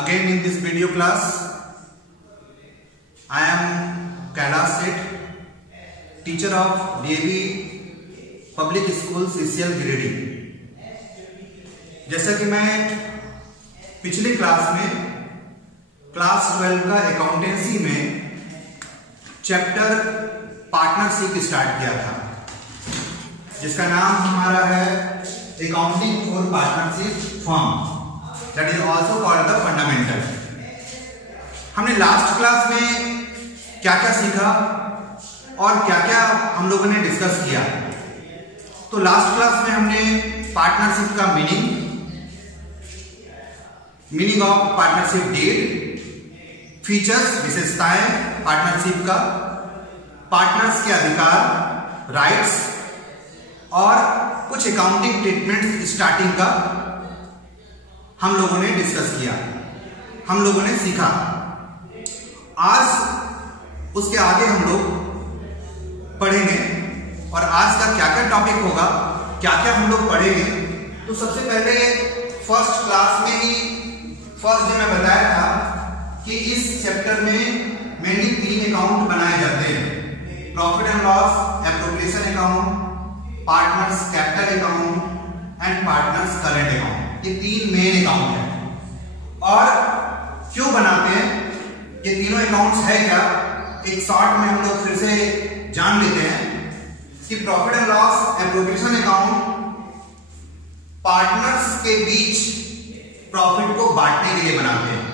Again in this video class, I am Kailash Seth, teacher of DAV Public School CCL Giridih. जैसा कि मैं पिछले class में class 12 का अकाउंटेंसी में चैप्टर पार्टनरशिप स्टार्ट किया था, जिसका नाम हमारा है accounting for partnership firm, that is also called the fundamental. हमने लास्ट क्लास में क्या क्या सीखा और क्या क्या हम लोगों ने डिस्कस किया। तो लास्ट क्लास में हमने पार्टनरशिप का meaning of partnership deed, features विशेषताएं पार्टनरशिप का, पार्टनर्स के अधिकार राइट्स और कुछ अकाउंटिंग ट्रीटमेंट्स स्टार्टिंग का हम लोगों ने डिस्कस किया, हम लोगों ने सीखा। आज उसके आगे हम लोग पढ़ेंगे और आज का क्या क्या टॉपिक होगा, क्या क्या हम लोग पढ़ेंगे। तो सबसे पहले फर्स्ट क्लास में ही फर्स्ट डे में बताया था कि इस चैप्टर में मेनली 3 अकाउंट बनाए जाते हैं: profit and loss, appropriation account, partners capital account and partners current account. ये 3 मेन अकाउंट है। और क्यों बनाते हैं, ये तीनों अकाउंट्स है क्या, एक शॉर्ट में हम लोग फिर से जान लेते हैं कि profit and loss appropriation account partners के बीच प्रॉफिट को बांटने के लिए बनाते हैं।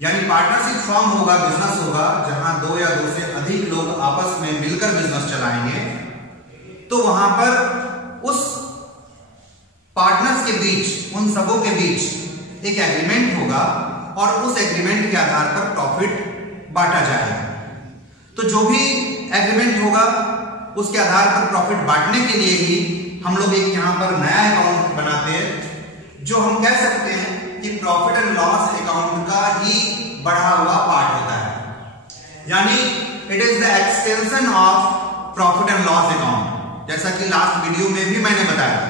यानी पार्टनरशिप फर्म होगा, बिजनेस होगा, जहां 2 या 2 से अधिक लोग आपस में मिलकर बिजनेस चलाएंगे, तो वहां पर उस पार्टनर्स के बीच, उन सबों के बीच एक एग्रीमेंट होगा और उस एग्रीमेंट के आधार पर प्रॉफिट बांटा जाएगा। तो जो भी एग्रीमेंट होगा उसके आधार पर प्रॉफिट बांटने के लिए ही हम लोग एक यहां पर नया अकाउंट बनाते हैं, जो हम कह सकते हैं कि प्रॉफिट एंड लॉस अकाउंट का ही बढ़ा हुआ पार्ट होता है। यानी it is the extension of profit and loss account, जैसा कि लास्ट वीडियो में भी मैंने बताया।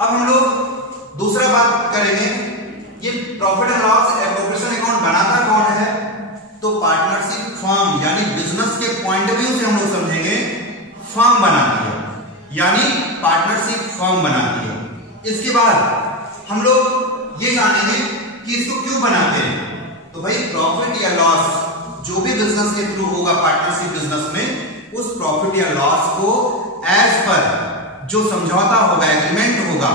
अब हम लोग दूसरा बात करेंगे, ये profit and loss appropriation account बनाता कौन है। तो पार्टनरशिप फर्म, यानी बिजनेस के पॉइंट ऑफ व्यू से हम लोग समझेंगे, फर्म बनाती है, यानी पार्टनरशिप फर्म बनाती है। इसके बाद हम लोग ये जानेंगे कि इसको क्यों बनाते हैं। तो भाई प्रॉफिट या लॉस जो भी बिजनेस के थ्रू होगा पार्टनरशिप बिजनेस में, उस प्रॉफिट या लॉस को एज पर जो समझौता होगा, एग्रीमेंट होगा,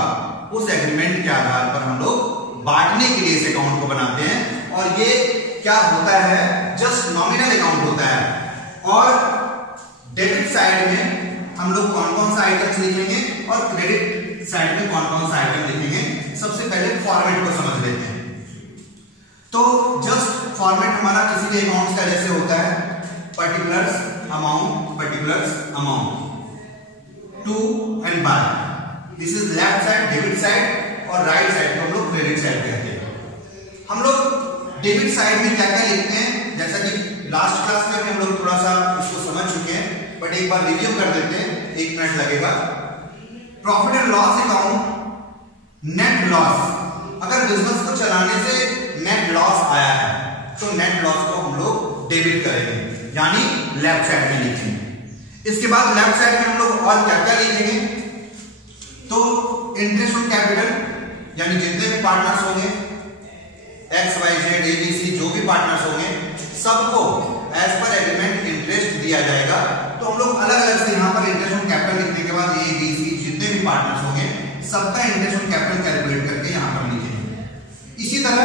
उस एग्रीमेंट के आधार पर हम लोग बांटने के लिए इस अकाउंट को बनाते हैं। और ये क्या होता है, जस्ट नॉमिनल अकाउंट होता है। और डेबिट साइड में हम लोग कौन कौन सा आइटम्स लिखेंगे और क्रेडिट साइड में कौन कौन सा आइटम लिखेंगे, सबसे पहले फॉर्मेट को समझ लेते हैं। तो जस्ट फॉर्मेट हमारा किसी भी अकाउंट का जैसे होता है, particulars amount, to and by. This is left side debit side और राइट साइड को हम लोग क्रेडिट साइड कहते हैं। हम लोग डेबिट साइड में क्या क्या लिखते हैं, जैसा कि लास्ट क्लास में भी हम लोग थोड़ा सा इसको समझ चुके हैं, बट एक बार रिव्यू कर देते हैं, 1 मिनट लगेगा। Profit and loss account, net loss, अगर बिजनेस को चलाने से नेट लॉस आया है तो नेट लॉस को हम लोग डेबिट करेंगे, यानी लेफ्ट साइड में लिखेंगे। इसके बाद लेफ्ट साइड में हम लोग और क्या क्या लिखेंगे, तो इंटरेस्ट ऑन कैपिटल, यानी जितने भी पार्टनर्स होंगे, एक्स वाई जेड एबीसी जो भी पार्टनर्स होंगे, सबको एज पर एग्रीमेंट इंटरेस्ट दिया जाएगा। तो हम लोग अलग अलग से यहाँ पर इंटरेस्ट ऑन कैपिटल लिखने के बाद ए बी सी जितने भी पार्टनर्स होंगे सबका इंटरेस्ट ऑन कैपिटल कैलकुलेट करके यहाँ पर लिखेंगे। इसी तरह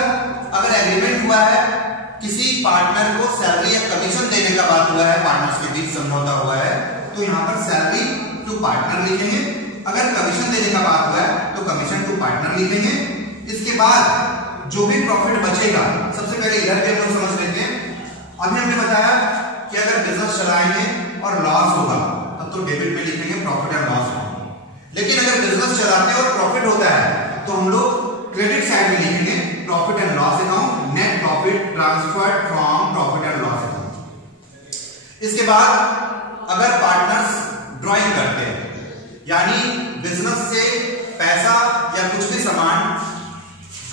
अगर एग्रीमेंट हुआ है, किसी पार्टनर को सैलरी या कमीशन देने का बात हुआ है, पार्टनर्स के बीच समझौता हुआ है, तो यहाँ पर सैलरी टू पार्टनर लिखेंगे। अगर कमीशन देने का बात हुआ है तो कमीशन टू पार्टनर लिखेंगे। इसके बाद जो भी प्रॉफिट बचेगा, सबसे पहले इधर भी हम लोग समझ लेते हैं। अभी हमने बताया कि अगर बिजनेस चलाएंगे और लॉस होगा तब तो डेबिट में लिखेंगे प्रॉफिट एंड लॉस अकाउंट। लेकिन अगर बिजनेस चलाते हैं और प्रॉफिट होता है तो हम लोग क्रेडिट साइड में लिखेंगे profit and loss account, net profit transferred from profit and loss account. इसके बाद अगर पार्टनर्स ड्रॉइंग करते हैं, यानी बिजनेस से पैसा या कुछ भी सामान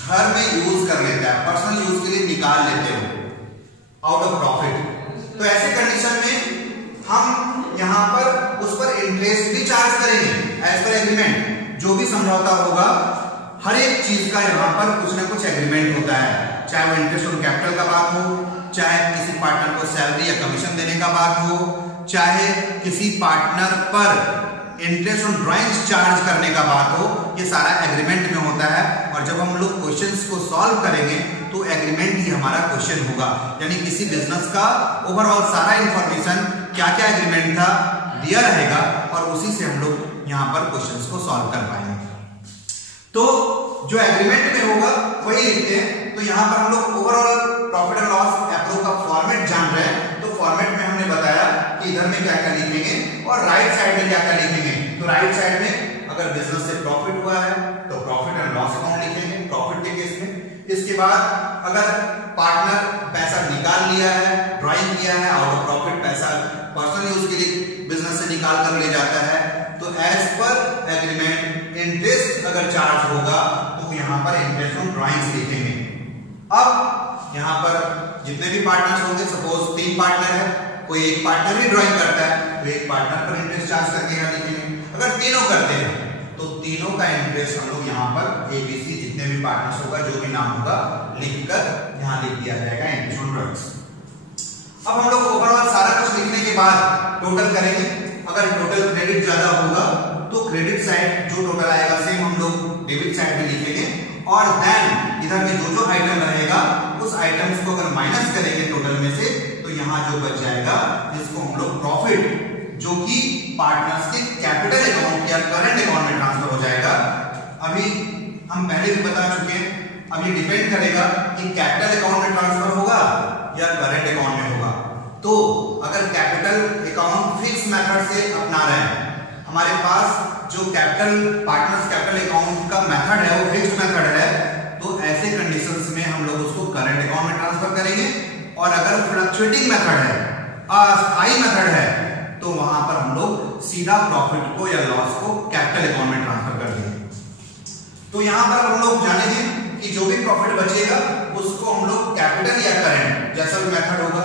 घर में यूज कर लेता है, पर्सनल यूज के लिए निकाल लेते हो आउट ऑफ प्रॉफिट, तो ऐसे कंडीशन में हम यहां पर उस पर इंटरेस्ट भी चार्ज करेंगे एज पर एग्रीमेंट। जो भी समझौता होगा हर एक चीज का यहां पर कुछ ना कुछ एग्रीमेंट होता है, चाहे वो इंटरेस्ट ऑन कैपिटल का बात हो, चाहे किसी पार्टनर को सैलरी या कमीशन देने का बात हो, चाहे किसी पार्टनर पर इंटरेस्ट ऑन ड्राइंग्स चार्ज करने का बात हो, ये सारा एग्रीमेंट में होता है। और जब हम लोग क्वेश्चंस को सॉल्व करेंगे तो एग्रीमेंट ही हमारा क्वेश्चन होगा, यानी किसी बिजनेस का ओवरऑल सारा इंफॉर्मेशन क्या क्या एग्रीमेंट था दिया रहेगा और उसी से हम लोग यहाँ पर क्वेश्चंस को सॉल्व कर पाएंगे। तो जो एग्रीमेंट में होगा वही लिखते हैं। तो यहाँ पर हम लोग overall profit and loss approve का फॉर्मेट जान रहे हैं, तो फॉर्मेट में हमने बताया कि इधर में क्या क्या लिखेंगे और राइट साइड में क्या क्या लिखेंगे। तो राइट साइड में अगर बिजनेस से प्रॉफिट हुआ है तो प्रॉफिट एंड लॉस अकाउंट लिखेंगे प्रॉफिट के केस में। इसके बाद अगर पार्टनर पैसा निकाल लिया है, ड्राइंग किया है, आउट ऑफ प्रॉफिट पैसा पर्सनल यूज के लिए बिजनेस से निकाल कर ले जाता है, तो एज पर एग्रीमेंट इंटरेस्ट अगर चार्ज होगा तो यहाँ पर इंटरेस्ट ऑन ड्राइंग्स लिखेंगे। अब यहाँ पर जितने भी पार्टनर्स होंगे, सपोज 3 पार्टनर है, कोई एक पार्टनर ही ड्राइंग करता है तो एक पार्टनर पर इंटरेस्ट चार्ज करके यहाँ लिखेंगे। अगर तीनों करते हैं तो तीनों का इंटरेस्ट हम लोग यहाँ पर एबीसी जितने भी पार्टनर्स होगा जो भी नाम होगा लिखकर यहाँ लिख दिया जाएगा इंटरेस्ट ऑन ड्राइंग्स। अब हम लोग ओवरऑल सारा कुछ लिखने के बाद टोटल करेंगे। अगर टोटल क्रेडिट ज्यादा होगा तो क्रेडिट साइड जो टोटल आएगा सेम हम लोग डेबिट साइड में लिखेंगे और देन इधर में जो जो आइटम रहेगा उस आइटम्स को अगर माइनस करेंगे टोटल में से तो यहाँ जो बच जाएगा इसको हम लोग प्रॉफिट जो कि पार्टनर्स के कैपिटल अकाउंट या करंट अकाउंट में ट्रांसफर हो जाएगा। अभी हम पहले भी बता चुके हैं, अब ये डिपेंड करेगा कि कैपिटल अकाउंट में ट्रांसफर होगा या करंट अकाउंट में होगा। तो अगर कैपिटल अकाउंट फिक्स मेथड से अपना रहे हैं, हमारे पास जो कैपिटल पार्टनर्स कैपिटल अकाउंट का मेथड है वो फिक्स्ड मेथड है, तो ऐसे कंडीशंस में हम लोग उसको करंट अकाउंट में ट्रांसफर करेंगे। और अगर फ्लक्चुएटिंग मेथड है, अस्थायी मेथड है, तो वहां पर हम लोग सीधा प्रॉफिट को या लॉस को कैपिटल अकाउंट में ट्रांसफर कर देंगे। तो यहां पर हम लोग जानेंगे कि जो भी प्रॉफिट बचेगा उसको हम लोग कैपिटल या करंट जैसा भी मेथड होगा,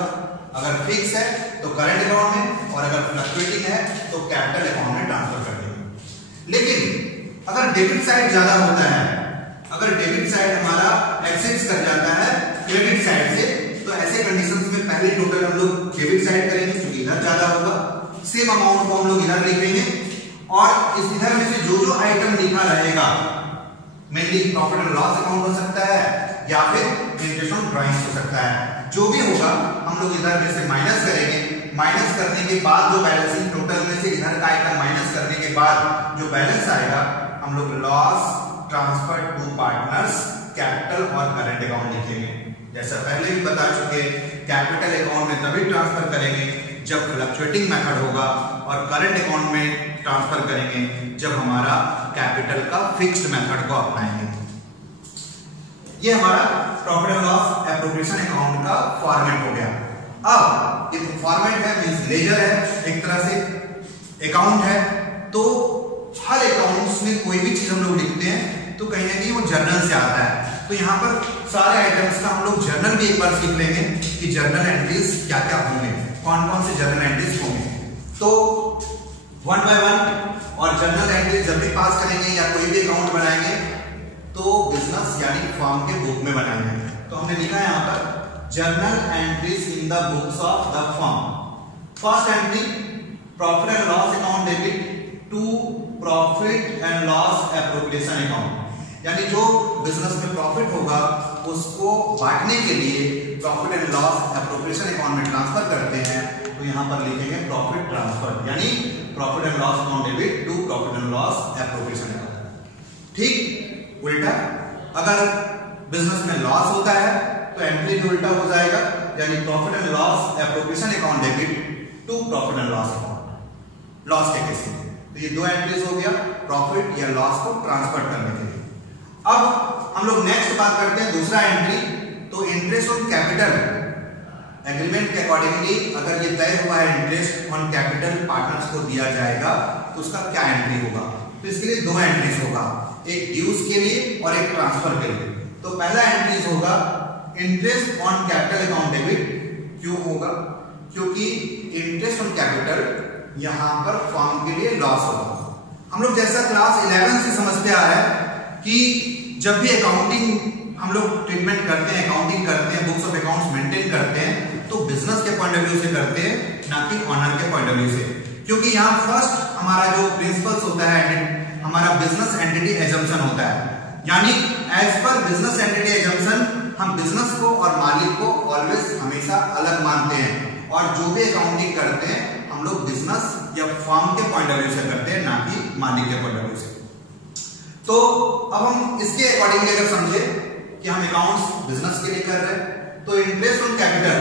अगर फिक्स है तो करंट अकाउंट में और अगर फ्लक्चुएटिंग है तो कैपिटल अकाउंट में ट्रांसफर कर देंगे। लेकिन अगर डेबिट साइड ज्यादा होता है, अगर डेबिट साइड हमारा एक्सेस कर जाता है क्रेडिट साइड से, तो ऐसे कंडीशंस में पहले टोटल हम लोग डेबिट साइड करेंगे क्योंकि इधर ज्यादा होगा, सेम अमाउंट को हम लोग इधर लिखेंगे और इस इधर में से जो जो आइटम लिखा रहेगा mainly profit and loss account हो सकता है या फिर इंटरेस्ट ऑन ड्राइंग्स हो सकता है, जो भी होगा हम लोग इधर में से माइनस करेंगे। माइनस करने के बाद जो बैलेंसिंग टोटल में से इधर का आइटम माइनस करने के बाद जो बैलेंस आएगा हम लोग loss transfer to partners capital और करंट अकाउंट लिखेंगे। जैसा पहले भी बता चुके, कैपिटल अकाउंट में तभी ट्रांसफर करेंगे जब फ्लक्चुएटिंग मेथड होगा और करंट अकाउंट में ट्रांसफर करेंगे जब हमारा कैपिटल का फिक्स्ड मेथड को अपनाएंगे। ये हमारा profit and loss appropriation account का फॉर्मेट हो गया। अब ये फॉर्मेट है मींस लेजर है, एक तरह से अकाउंट है, तो हर अकाउंट्स में कोई भी चीज हम लोग लिखते हैं तो कहीं ना कहीं वो जर्नल से आता है। तो यहाँ पर सारे आइटम्स का हम लोग जर्नल भी एक बार सीख लेंगे कि जर्नल एंट्रीज क्या क्या होंगे, कौन कौन से जर्नल एंट्रीज होंगे। तो 1 बाय 1 और जर्नल एंट्रीज जब भी पास करेंगे या कोई भी अकाउंट बनाएंगे तो बिजनेस यानी फर्म के बुक में बनाएंगे। तो हमने लिखा है यहाँ पर journal entries in the books of the firm. First entry profit and loss account debit to profit and loss appropriation account, यानी जो बिजनेस में प्रॉफिट होगा उसको बांटने के लिए profit and loss appropriation account में ट्रांसफर करते हैं। तो यहाँ पर लिखेंगे प्रॉफिट ट्रांसफर, यानी profit and loss account debit to profit and loss appropriation account. ठीक उल्टा, अगर बिजनेस में लॉस होता है तो एंट्री भी उल्टा हो जाएगा, यानी profit and loss appropriation account debit to profit and loss account loss के केस में। तो ये दो एंट्रीज हो गया प्रॉफिट या लॉस को ट्रांसफर करने के लिए। अब हम लोग नेक्स्ट बात करते हैं दूसरा एंट्री। तो इंटरेस्ट ऑन कैपिटल एग्रीमेंट के अकॉर्डिंगली अगर ये तय हुआ है इंटरेस्ट ऑन कैपिटल पार्टनर्स को दिया जाएगा तो उसका क्या एंट्री होगा। तो इसके लिए दो एंट्रीज होगा, एक ड्यूज के लिए और एक ट्रांसफर के लिए। तो पहला एंट्रीज होगा interest on capital account debit. क्यों होगा? क्योंकि इंटरेस्ट ऑन कैपिटल यहां पर फर्म के लिए लॉस होगा। हम लोग जैसा क्लास 11 से समझते आ रहे हैं कि जब भी अकाउंटिंग हम लोग ट्रीटमेंट करते हैं, अकाउंटिंग करते हैं, बुक्स ऑफ अकाउंट्स मेंटेन करते हैं, तो बिजनेस के पॉइंट ऑफ व्यू से करते हैं, ना कि ऑनर के पॉइंट ऑफ व्यू से। क्योंकि यहाँ फर्स्ट हमारा जो प्रिंसिपल्स होता है हमारा बिजनेस एंटिटी एजम्पशन होता है, यानी as per business entity assumption हम बिजनेस को और मालिक को ऑलवेज हमेशा अलग मानते हैं, और जो भी अकाउंटिंग करते हैं हम लोग बिजनेस या फर्म के पॉइंट ऑफ व्यू से करते हैं, ना कि मालिक के पॉइंट ऑफ व्यू से। तो अब हम इसके अकॉर्डिंगली अगर समझे कि हम अकाउंट्स बिजनेस के लिए कर रहे हैं, तो इंटरेस्ट ऑन कैपिटल,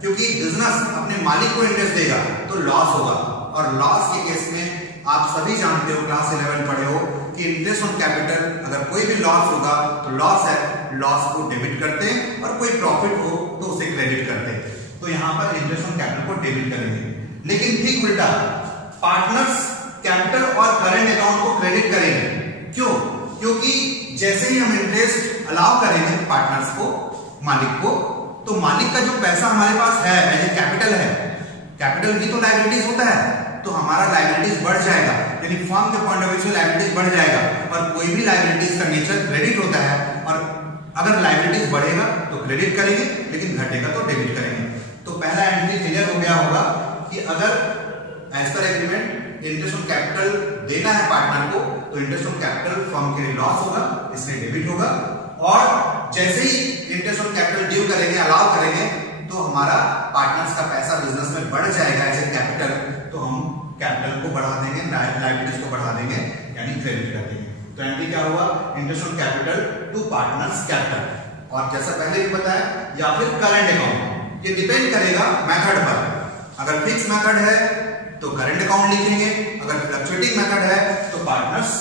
क्योंकि बिजनेस अपने मालिक को इंटरेस्ट देगा तो लॉस होगा, और लॉस के केस में आप सभी जानते हो, क्लास 11 पढ़े हो कि इंटरेस्ट ऑन कैपिटल अगर कोई भी लॉस होगा तो लॉस है, लॉस को डेबिट करते हैं, और कोई प्रॉफिट हो तो उसे क्रेडिट करते हैं। तो यहां पर इंटरेस्ट ऑन कैपिटल को डेबिट करेंगे। लेकिन ठीक उल्टा पार्टनर्स कैपिटल और करंट अकाउंट को क्रेडिट करेंगे। क्यों? क्योंकि जैसे ही हम इंटरेस्ट अलाउ करेंगे पार्टनर्स को, मालिक को, तो मालिक का जो पैसा हमारे पास है एज ए कैपिटल है, कैपिटल भी तो लायबिलिटीज होता है, तो हमारा लायबिलिटीज बढ़ जाएगा, यानी फर्म के पॉइंट ऑफ व्यू से लायबिलिटीज बढ़ जाएगा। और कोई भी लायबिलिटीज का नेचर क्रेडिट होता है, और अगर लायबिलिटीज बढ़ेगा तो क्रेडिट करेंगे, लेकिन घटेगा तो डेबिट करेंगे। तो पहला एंट्री क्लियर हो गया होगा कि अगर as per agreement interest on capital देना है पार्टनर को, तो इंटरेस्ट ऑन कैपिटल फर्म के लिए लॉस होगा, इसलिए डेबिट होगा। और जैसे ही इंटरेस्ट ऑन कैपिटल ड्यू करेंगे, अलाउ करेंगे, तो हमारा पार्टनर्स का पैसा बिजनेस में बढ़ जाएगा एज ए कैपिटल, तो हम कैपिटल को बढ़ा देंगे, लायबिलिटीज को बढ़ा देंगे, यानी क्रेडिट कर देंगे। तो एंट्री क्या हुआ? Interest on capital to partners capital. और जैसा पहले भी बताया, या फिर करंट अकाउंट, ये डिपेंड करेगा मेथड पर। अगर फिक्स मेथड है तो करंट अकाउंट लिखेंगे, अगर फ्लक्चुएटिंग मेथड है तो पार्टनर्स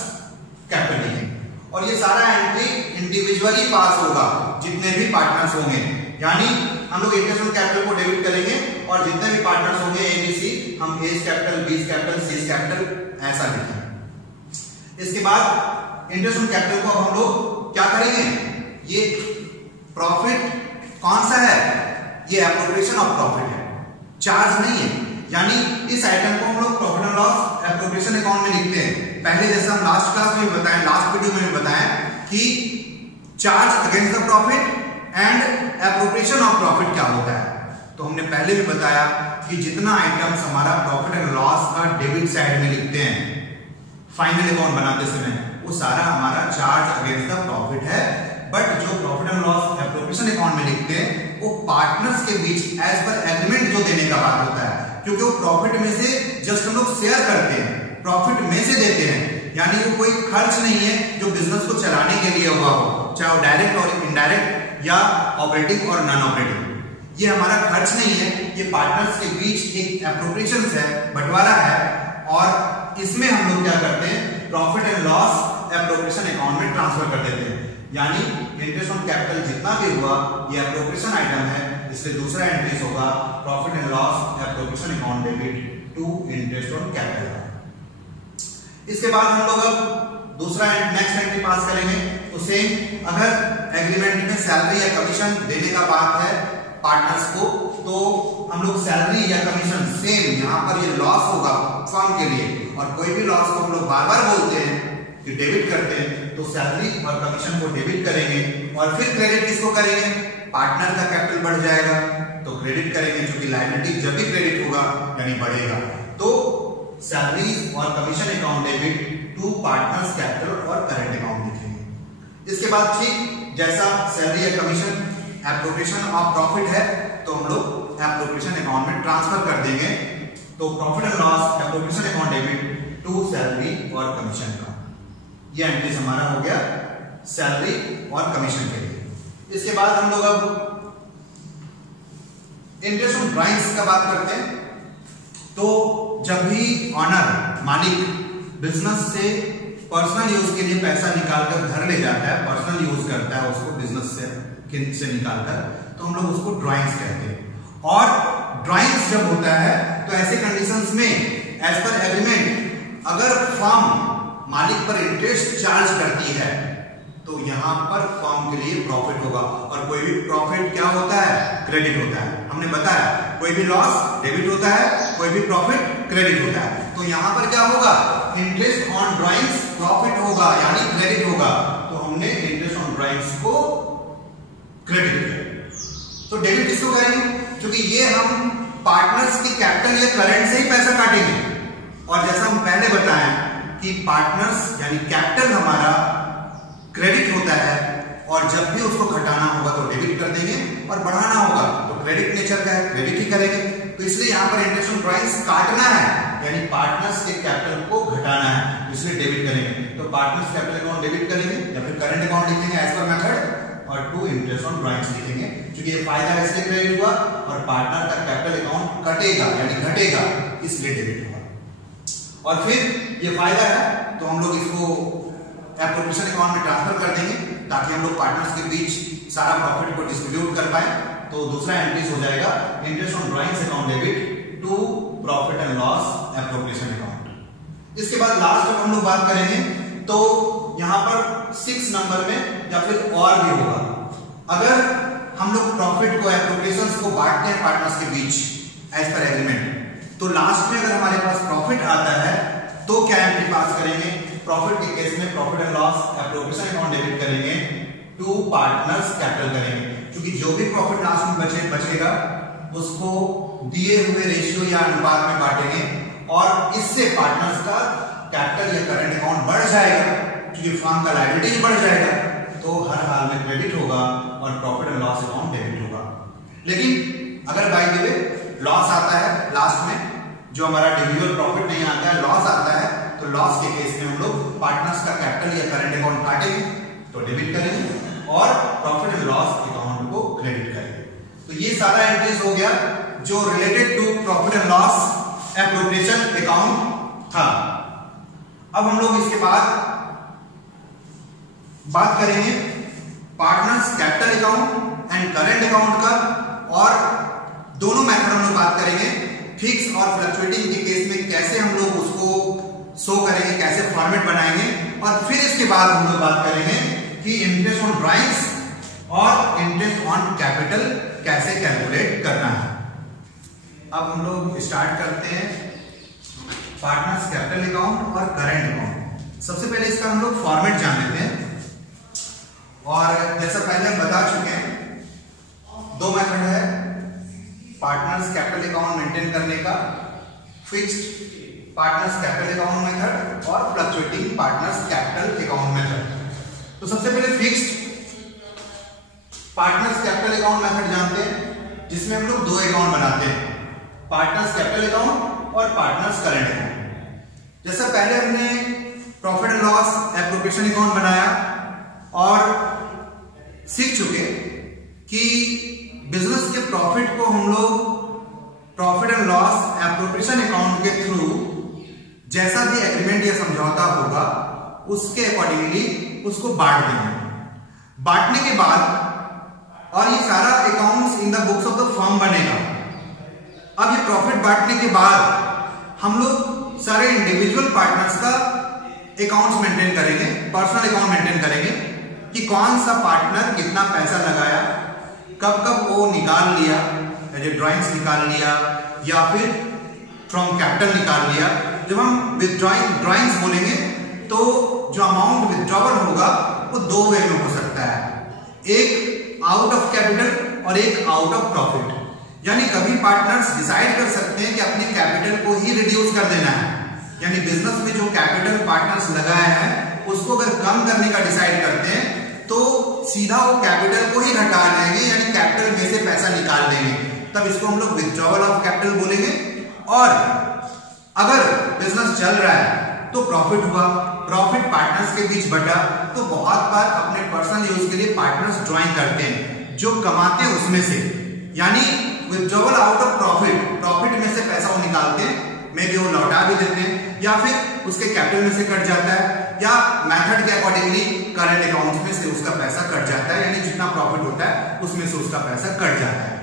कैपिटल लिखेंगे। और ये सारा एंट्री इंडिविजुअली पास होगा जितने भी पार्टनर्स होंगे, यानी हम लोग इंटरेस्ट ऑन कैपिटल को डेबिट करेंगे, और जितने भी पार्टनर्स होंगे ABC, हम A capital, B capital, C capital ऐसा लिखेंगे। इसके बाद इंटरेस्ट ऑन कैपिटल को अब हम लोग क्या करेंगे? ये प्रॉफिट कौन सा है? ये एप्रोप्रिएशन ऑफ प्रॉफिट है, चार्ज नहीं है। यानी इस आइटम को हम लोग profit and loss appropriation account में लिखते हैं। पहले जैसा हम लास्ट क्लास में बताया, लास्ट वीडियो में बताया कि charge against the profit and appropriation of profit क्या होता है। तो हमने पहले भी बताया कि जितना आइटम्स हमारा प्रॉफिट एंड लॉस का डेबिट साइड में लिखते हैं फाइनल अकाउंट बनाते समय, वो सारा हमारा चार्ज अगेंस्ट द प्रॉफिट है। बट जो profit and loss appropriation account में लिखते हैं वो पार्टनर्स के बीच एज पर एग्रीमेंट जो देने का बात होता है, क्योंकि वो प्रॉफिट में से जस्ट हम लोग शेयर करते हैं, प्रॉफिट में से देते हैं, यानी वो कोई खर्च नहीं है जो बिजनेस को चलाने के लिए हुआ हो, चाहे वो डायरेक्ट और इनडायरेक्ट या ऑपरेटिंग और नॉन ऑपरेटिंग। ये हमारा खर्च नहीं है, ये पार्टनर्स के बीच एक एप्रोप्रिएशन है, बंटवारा है, और इसमें हम लोग क्या करते हैं? Profit and loss appropriation account में ट्रांसफर कर देते हैं। यानी इंटरेस्ट ऑन कैपिटल जितना भी हुआ ये एप्रोप्रिएशन आइटम है, इसलिए दूसरा एंट्रीज होगा profit and loss appropriation account debit to interest on capital. इसके बाद हम लोग अब दूसरा नेक्स्ट एंट्री पास करेंगे। तो सेम अगर एग्रीमेंट में सैलरी या कमीशन देने का बात है पार्टनर्स को, तो हम लोग सैलरी या कमीशन सेम, यहाँ पर ये लॉस होगा फर्म के लिए, और कोई भी लॉस को हम लोग बार बार बोलते हैं कि डेबिट करते हैं, तो सैलरी और कमीशन को डेबिट करेंगे, और फिर क्रेडिट किसको करेंगे? पार्टनर का कैपिटल बढ़ जाएगा तो क्रेडिट करेंगे, क्योंकि लायबिलिटी जब भी क्रेडिट होगा यानी बढ़ेगा। तो सैलरी और commission account debit to partners capital और करंट अकाउंट लिखेंगे। इसके बाद ठीक जैसा सैलरी या कमीशन एप्रोप्रिएशन ऑफ प्रॉफिट है, तो हम लोग एप्रोप्रिएशन अकाउंट में ट्रांसफर कर देंगे। तो profit and loss appropriation account debit to salary और कमीशन का, ये एंट्रीज हमारा हो गया सैलरी और कमीशन के लिए। इसके बाद हम लोग अब इंटरेस्ट ऑन ड्राइंग्स का बात करते हैं। तो जब भी ऑनर, मालिक बिजनेस से पर्सनल यूज के लिए पैसा निकालकर घर ले जाता है, पर्सनल यूज करता है उसको बिजनेस से निकालकर, तो हम लोग उसको ड्राइंग्स कहते हैं। और ड्राइंग्स जब होता है तो ऐसे कंडीशंस में एज पर एग्रीमेंट अगर फर्म मालिक पर इंटरेस्ट चार्ज करती है तो यहां पर फर्म के लिए प्रॉफिट होगा, और कोई भी प्रॉफिट क्या होता है, क्रेडिट होता है। हमने बताया कोई भी लॉस डेबिट होता है, कोई भी प्रॉफिट क्रेडिट होता है। तो यहां पर क्या होगा, इंटरेस्ट ऑन ड्राइंग्स प्रॉफिट होगा यानी क्रेडिट होगा, तो हमने इंटरेस्ट ऑन ड्राइंग्स को क्रेडिट किया। तो डेबिट किसको करेंगे, क्योंकि ये हम पार्टनर्स की कैपिटल या करंट से ही पैसा काटेंगे, और जैसा हम पहले बताएं कि पार्टनर्स यानी कैपिटल हमारा क्रेडिट होता है, और जब भी उसको घटाना होगा तो डेबिट कर देंगे, और बढ़ाना होगा तो क्रेडिट नेचर का है, क्रेडिट ही करेंगे। तो इसलिए यहां पर इंटरेस्ट ऑन ड्राइंग्स काटना है, यानी पार्टनर्स के कैपिटल को घटाना है, इसलिए डेबिट करेंगे। तो पार्टनर्स कैपिटल अकाउंट डेबिट करेंगे, या फिर करंट अकाउंट लिखेंगे एज पर मेथड, और टू इंटरेस्ट ऑन ड्राइंग्स लिखेंगे, क्योंकि ये फायदा इसलिए क्रेडिट हुआ, और पार्टनर का कैपिटल अकाउंट कटेगा यानी घटेगा, इसलिए डेबिट हुआ। और फिर ये फायदा है तो हम लोग इसको एप्रोप्रिएशन अकाउंट में ट्रांसफर कर देंगे, ताकि हम लोग पार्टनर्स के बीच सारा प्रॉफिट को डिस्ट्रीब्यूट कर पाए। तो दूसरा एंट्रीज हो जाएगा interest on drawings account debit to profit and loss appropriation account. इसके बाद लास्ट में हम लोग बात करेंगे, तो यहां पर 6 नंबर में या फिर और भी होगा, अगर हम लोग प्रॉफिट को एप्रोप्रिएशंस को बांटते हैं पार्टनर्स के बीच एज पर एग्रीमेंट, तो लास्ट में अगर हमारे पास प्रॉफिट आता है तो क्या एंट्री पास करेंगे, प्रॉफिट के केस में profit and loss appropriation account debit करेंगे टू पार्टनर्स कैपिटल करेंगे, क्योंकि जो भी प्रॉफिट लास्ट में बचेगा उसको दिए हुए रेशियो या अनुपात में बांटेंगे, और इससे पार्टनर्स का कैपिटल या करंट अकाउंट बढ़ जाएगा, क्योंकि फर्म का लायबिलिटी बढ़ जाएगा, तो हर हाल में क्रेडिट होगा और profit and loss account debit होगा। लेकिन अगर बाय द वे लॉस आता है लास्ट में, जो हमारा इंडिविजुअल प्रॉफिट नहीं आता है, लॉस आता है, तो लॉस के केस में हम लोग पार्टनर्स का कैपिटल या करंट अकाउंट काटेंगे तो डेबिट करेंगे, और प्रॉफिट एंड लॉस अकाउंट को क्रेडिट करेंगे। तो ये सारा एंट्रीज हो गया जो related to profit and loss appropriation account था। अब हम लोग इसके बाद बात करेंगे partners capital account and current account का, और दोनों मेथड हम लोग बात करेंगे, फिक्स और फ्लक्चुएटिंग के केस में कैसे हम लोग उसको शो करेंगे, कैसे फॉर्मेट बनाएंगे, और फिर इसके बाद हम लोग बात करेंगे कि इंटरेस्ट ऑन ड्राइंग्स और इंटरेस्ट ऑन कैपिटल कैसे कैलकुलेट करना है। अब हम लोग स्टार्ट करते हैं पार्टनर्स कैपिटल अकाउंट और करंट अकाउंट। सबसे पहले इसका हम लोग फॉर्मेट जान लेते हैं, और जैसा पहले हम बता चुके हैं, दो मेथड है पार्टनर्स कैपिटल अकाउंट मेंटेन करने का, fixed partners capital account method और fluctuating partners capital account method. तो सबसे पहले fixed partners capital account method जानते हैं, जिसमें हम लोग दो अकाउंट बनाते हैं, पार्टनर्स कैपिटल अकाउंट और पार्टनर्स करंट अकाउंट। जैसा पहले हमने profit and loss appropriation account बनाया और सीख चुके कि बिजनेस के प्रॉफिट को हम लोग profit and loss appropriation account के थ्रू जैसा भी एग्रीमेंट या समझौता होगा उसके अकॉर्डिंगली उसको बांट देंगे। बांटने के बाद और ये सारा accounts in the books of the firm बनेगा। अब ये प्रॉफिट बांटने के बाद हम लोग सारे इंडिविजुअल पार्टनर्स का अकाउंट्स मेंटेन करेंगे, पर्सनल अकाउंट मेंटेन करेंगे कि कौन सा पार्टनर कितना पैसा लगाया, कब कब वो निकाल लिया, ड्राइंग्स निकाल लिया या फिर फ्रॉम कैपिटल निकाल लिया। जब हम ड्राइंग्स बोलेंगे तो जो अमाउंट विथड्रॉवल होगा वो दो वे में हो सकता है, एक आउट ऑफ कैपिटल और एक आउट ऑफ प्रॉफिट। यानी कभी पार्टनर्स डिसाइड कर सकते हैं कि अपने कैपिटल को ही रिड्यूस कर देना है, यानी बिजनेस में जो कैपिटल पार्टनर्स लगाए हैं उसको अगर कम करने का डिसाइड करते हैं तो सीधा वो कैपिटल को ही घटा देंगे, यानी कैपिटल में से पैसा निकाल देंगे, तब इसको हम लोग विथड्रॉवल ऑफ कैपिटल बोलेंगे। और अगर बिजनेस चल रहा है तो प्रॉफिट हुआ, प्रॉफिट पार्टनर्स के बीच बटा, तो बहुत बार अपने पर्सनल यूज के लिए पार्टनर्स ड्राइंग करते हैं जो कमाते हैं उसमें से, यानी withdrawal out of profit, profit में से पैसा वो निकालते हैं, मे बी वो लौटा भी देते हैं या फिर उसके कैपिटल में से कट जाता है, या मेथड के अकॉर्डिंगली करंट अकाउंट में से उसका पैसा कट जाता है, यानी जितना प्रॉफिट होता है उसमें से उसका पैसा कट जाता है।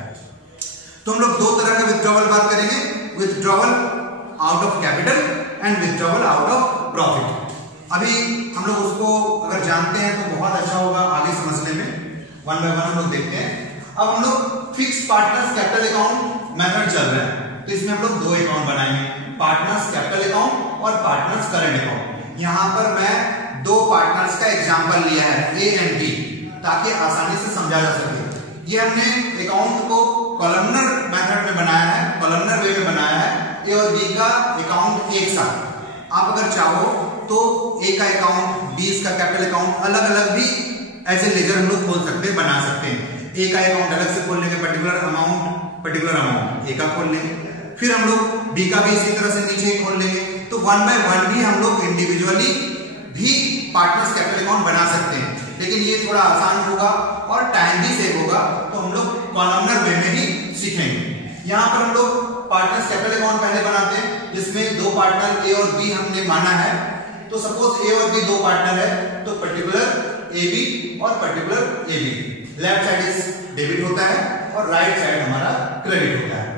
तो हम लोग दो तरह का विथड्रॉवल बात करेंगे, withdrawal out of capital and withdrawal out of profit. अभी हम लोग उसको अगर जानते हैं तो बहुत अच्छा होगा आगे समझने में। वन बाय वन हम लोग देखते हैं। अब हम लोग fix partners capital account method चल रहा है, तो इसमें हम लोग दो अकाउंट बनाएंगे, पार्टनर्स कैपिटल अकाउंट और पार्टनर्स करंट अकाउंट। यहां पर मैं दो पार्टनर्स का एग्जांपल लिया है ए एंड बी, ताकि आसानी से समझा जा सके। ये हमने अकाउंट को कॉलमनर मेथड में बनाया है, कॉलमनर वे में बनाया है। ए और बी का अकाउंट एक साथ। आप अगर चाहो तो ए का अकाउंट, बी का कैपिटल अकाउंट अलग अलग भी ऐसे लेजर हम लोग खोल सकते हैं, बना सकते हैं। ए का अकाउंट अलग से खोल लेंगे, पर्टिकुलर अमाउंट ए का खोल लेंगे, फिर हम लोग बी का भी इसी तरह से नीचे खोल लेंगे। तो वन बाय वन भी हम लोग इंडिविजुअली भी पार्टनर्स कैपिटल अकाउंट बना सकते हैं, लेकिन ये थोड़ा आसान होगा और टाइम भी सेव होगा, तो हम लोग कॉलमनर वे में ही सीखेंगे। यहाँ पर हम लोग पार्टनर्स कैपिटल अकाउंट पहले बनाते हैं, जिसमें दो पार्टनर ए और बी हमने माना है। तो सपोज ए और बी दो पार्टनर है, तो पर्टिकुलर ए बी और particular A B, left side is debit होता है और राइट साइड हमारा क्रेडिट होता है।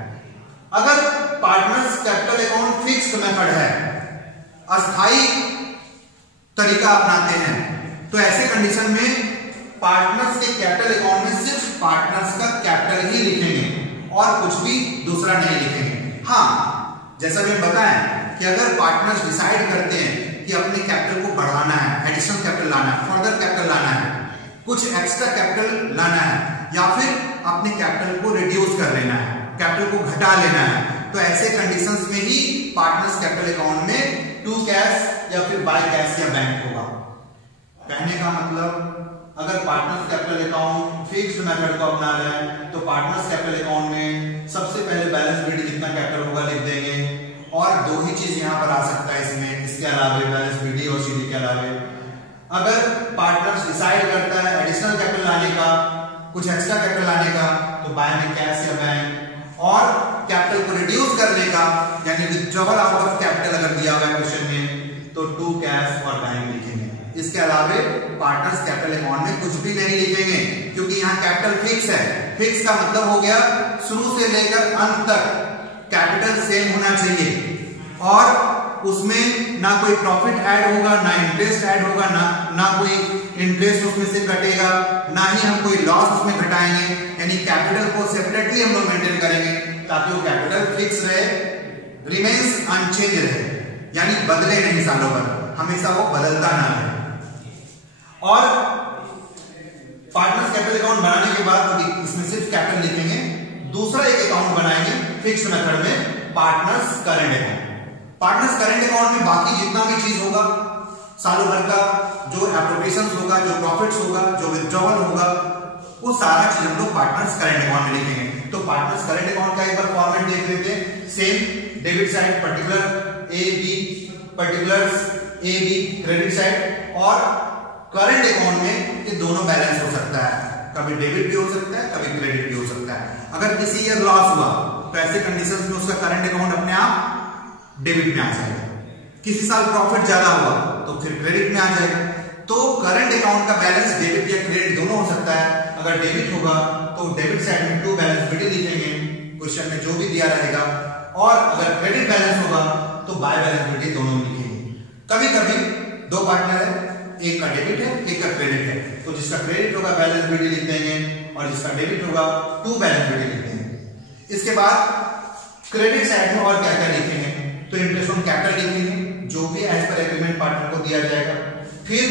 अगर partners capital account fixed method है, अस्थाई तरीका अपनाते हैं, तो ऐसे कंडीशन में पार्टनर्स के कैपिटल अकाउंट में सिर्फ पार्टनर्स का कैपिटल ही लिखेंगे और कुछ भी दूसरा नहीं लिखेंगे। हाँ, जैसा मैंने बताया कि अगर पार्टनर्स डिसाइड करते हैं कि अपने कैपिटल को बढ़ाना है, एडिशनल कैपिटल लाना है, फर्दर कैपिटल लाना है, कुछ एक्स्ट्रा कैपिटल लाना है, या फिर अपने कैपिटल को रिड्यूस कर लेना है, कैपिटल को घटा लेना है, तो ऐसे कंडीशंस में ही पार्टनर्स कैपिटल अकाउंट में टू कैश या फिर बाय कैश या बैंक होगा। कहने का मतलब, अगर partners capital account fixed method को अपना रहे हैं, तो पार्टनर्स कैपिटल अकाउंट में सबसे पहले बैलेंस शीट जितना कैपिटल होगा लिख देंगे, और दो ही चीज यहां पर आ सकता है इसमें, इसके अलावे बैलेंस शीट और सीडी के अलावे। अगर पार्टनर्स डिसाइड करता है एडिशनल कैपिटल लाने का, कुछ एक्स्ट्रा कैपिटल लाने का, तो बाय में कैश या बैंक, और कैपिटल को रिड्यूस करने का, यानी विथड्रॉवल आउट ऑफ कैपिटल अगर दिया हुआ है क्वेश्चन में, तो टू कैश और बैंक लिखेंगे। इसके अलावे पार्टनर्स कैपिटल अकाउंट में कुछ भी नहीं लिखेंगे, क्योंकि यहाँ कैपिटल फिक्स है। फिक्स का मतलब हो गया शुरू से लेकर अंत तक कैपिटल सेम होना चाहिए, और उसमें ना कोई प्रॉफिट ऐड होगा, ना इंटरेस्ट ऐड होगा, ना कोई इंटरेस्ट उसमें से कटेगा, ना ही हम कोई लॉस उसमें घटाएंगे। यानी कैपिटल को सेपरेटली हम लोग मेंटेन करेंगे, ताकि वो कैपिटल फिक्स रहे, रिमेन्स अनचेंज रहे, यानी बदले नहीं सालों भर, हमेशा वो बदलता ना रहे। और पार्टनर्स कैपिटल अकाउंट बनाने के बाद इसमें सिर्फ कैपिटल लिखेंगे, दूसरा एक अकाउंट बनाएंगे फिक्स्ड मेथड में, partners current account. Partners current account में बाकी जितना भी चीज होगा सालों भर का, जो एप्रोप्रिएशंस होगा, जो प्रॉफिट्स होगा, जो विथड्रॉवल होगा, वो सारा चीज हम लोग पार्टनर्स करंट अकाउंट में लिखेंगे। तो पार्टनर्स करंट अकाउंट का एक बार फॉर्मेट देख लेते हैं। Same debit side particular A B, particulars A B credit side, और करंट अकाउंट में ये दोनों बैलेंस हो सकता है, कभी डेबिट भी हो सकता है, कभी क्रेडिट भी हो सकता है। अगर किसी ईयर लॉस हुआ, तो ऐसे कंडीशंस में उसका करंट अकाउंट अपने आप डेबिट में आ जाएगा। किसी साल प्रॉफिट ज्यादा हुआ, तो फिर क्रेडिट में आ जाएगा। तो करंट अकाउंट का बैलेंस डेबिट या क्रेडिट दोनों हो सकता है। अगर डेबिट होगा तो डेबिट साइड में टू बैलेंस शीट लिखेंगे, क्वेश्चन में जो भी दिया रहेगा, और अगर क्रेडिट बैलेंस होगा तो बाय बैलेंस शीट दोनों लिखेंगे। कभी कभी दो पार्टनर है, एक का डेबिट है, एक का क्रेडिट है, तो जिसका क्रेडिट होगा बैलेंस शीट लिख देंगे, और जिसका डेबिट होगा टू बैलेंस शीट लिख देंगे। इसके बाद क्रेडिट साइड में और क्या क्या लिखेंगे, तो इंटरेस्ट ऑन कैपिटल लिखेंगे, जो भी एज पर एग्रीमेंट पार्टनर को दिया जाएगा। फिर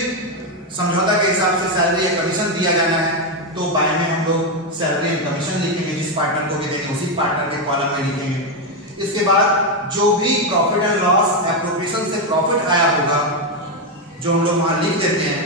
समझौता के हिसाब से सैलरी या कमीशन दिया जाना है, तो बाय में हम लोग सैलरी एंड कमीशन लिखेंगे, जिस पार्टनर को भी देंगे उसी पार्टनर के कॉलम में लिखेंगे। इसके बाद जो भी प्रॉफिट एंड लॉस एप्रोप्रिएशन से प्रॉफिट आया होगा, जो हम लोग वहां लिख देते हैं,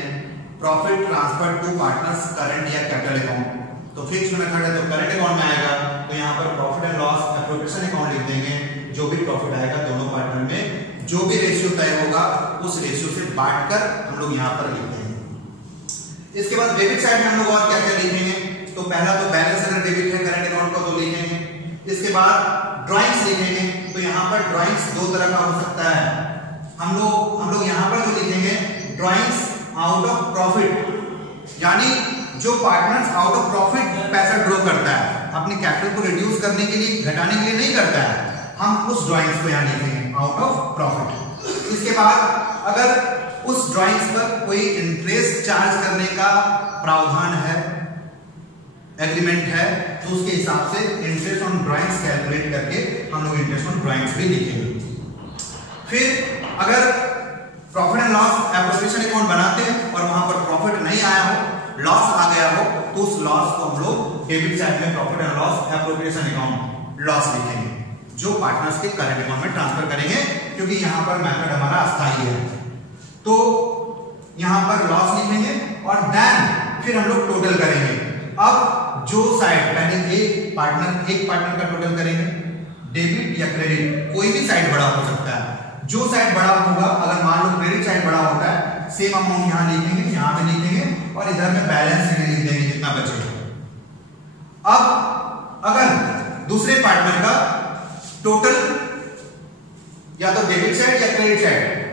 profit transfer to partners current या कैपिटल अकाउंट। तो फिक्स्ड मेथड है तो करंट अकाउंट में आएगा, तो यहाँ पर profit and loss appropriation account लिख देंगे। जो भी प्रॉफिट आएगा दोनों पार्टनर में, जो भी रेशियो तय होगा उस रेशियो से बांटकर हम लोग यहाँ पर लिख देंगे। इसके बाद डेबिट साइड में हम लोग और क्या क्या लिखेंगे, तो पहला तो बैलेंस अगर डेबिट है करंट अकाउंट का तो लिखेंगे। इसके बाद ड्राइंग्स लिखेंगे, तो यहाँ पर ड्राइंग्स दो तरह का हो सकता है। हम लोग यहाँ पर जो लिखेंगे ड्राइंग्स आउट ऑफ प्रॉफिट, यानी जो पार्टनर्स आउट ऑफ प्रॉफिट पैसा ड्रॉ करता है, अपने कैपिटल को रिड्यूस करने के लिए, घटाने के लिए नहीं करता है, हम उस ड्राइंग्स को यहाँ लिखेंगे आउट ऑफ प्रॉफिट। इसके बाद अगर उस ड्राइंग्स पर कोई इंटरेस्ट चार्ज करने का प्रावधान है, एग्रीमेंट है, तो उसके हिसाब से इंटरेस्ट ऑन ड्राइंग्स कैलकुलेट करके हम लोग इंटरेस्ट ऑन ड्राइंग्स भी लिखेंगे। फिर अगर profit and loss appropriation account बनाते हैं और वहां पर प्रॉफिट नहीं आया हो, लॉस आ गया हो, तो उस लॉस को हम लोग डेबिट साइड में profit and loss appropriation account loss लिखेंगे, जो पार्टनर्स के करंट अकाउंट में ट्रांसफर करेंगे, क्योंकि यहां पर मेथड हमारा अस्थायी है। तो यहां पर लॉस लिखेंगे और देन फिर हम लोग टोटल करेंगे। अब जो साइड पहले एक पार्टनर का टोटल करेंगे, डेबिट या क्रेडिट, कोई भी साइड बड़ा हो सकता है। जो साइड बड़ा होगा, अगर मान लो क्रेडिट साइड बड़ा होता है, सेम अमाउंट यहां लिखेंगे, यहां पे लिखेंगे और इधर में बैलेंस लिख देंगे जितना बचेगा। अब अगर दूसरे पार्टनर का टोटल या तो डेबिट साइड या क्रेडिट साइड,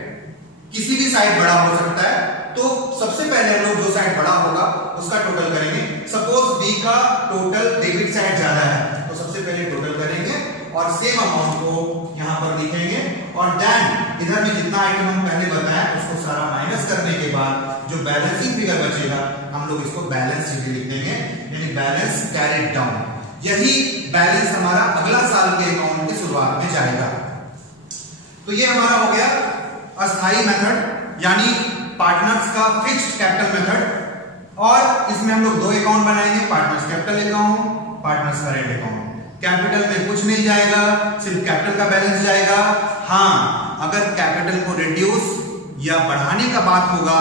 किसी भी साइड बड़ा हो सकता है, तो सबसे पहले हम लोग जो साइड बड़ा होगा उसका टोटल करेंगे। सपोज बी का टोटल डेबिट साइड ज्यादा है, तो सबसे पहले टोटल करेंगे और सेम अमाउंट को यहां पर लिखेंगे और देन इधर में जितना आइटम हम पहले बताया उसको सारा माइनस करने के बाद जो बैलेंसिंग फिगर बचेगा हम लोग इसको बैलेंस शीट लिख देंगे, यानी बैलेंस कैरिड डाउन। यही बैलेंस हमारा अगला साल के अकाउंट की शुरुआत में जाएगा। तो ये हमारा हो गया अस्थायी मेथड, यानी पार्टनर्स का फिक्स्ड कैपिटल मेथड। और इसमें हम लोग दो अकाउंट बनाएंगे, partners capital account, partners current account. Capital में कुछ नहीं जाएगा, सिर्फ कैपिटल का बैलेंस जाएगा। हाँ, अगर कैपिटल को रिड्यूस या बढ़ाने का बात होगा,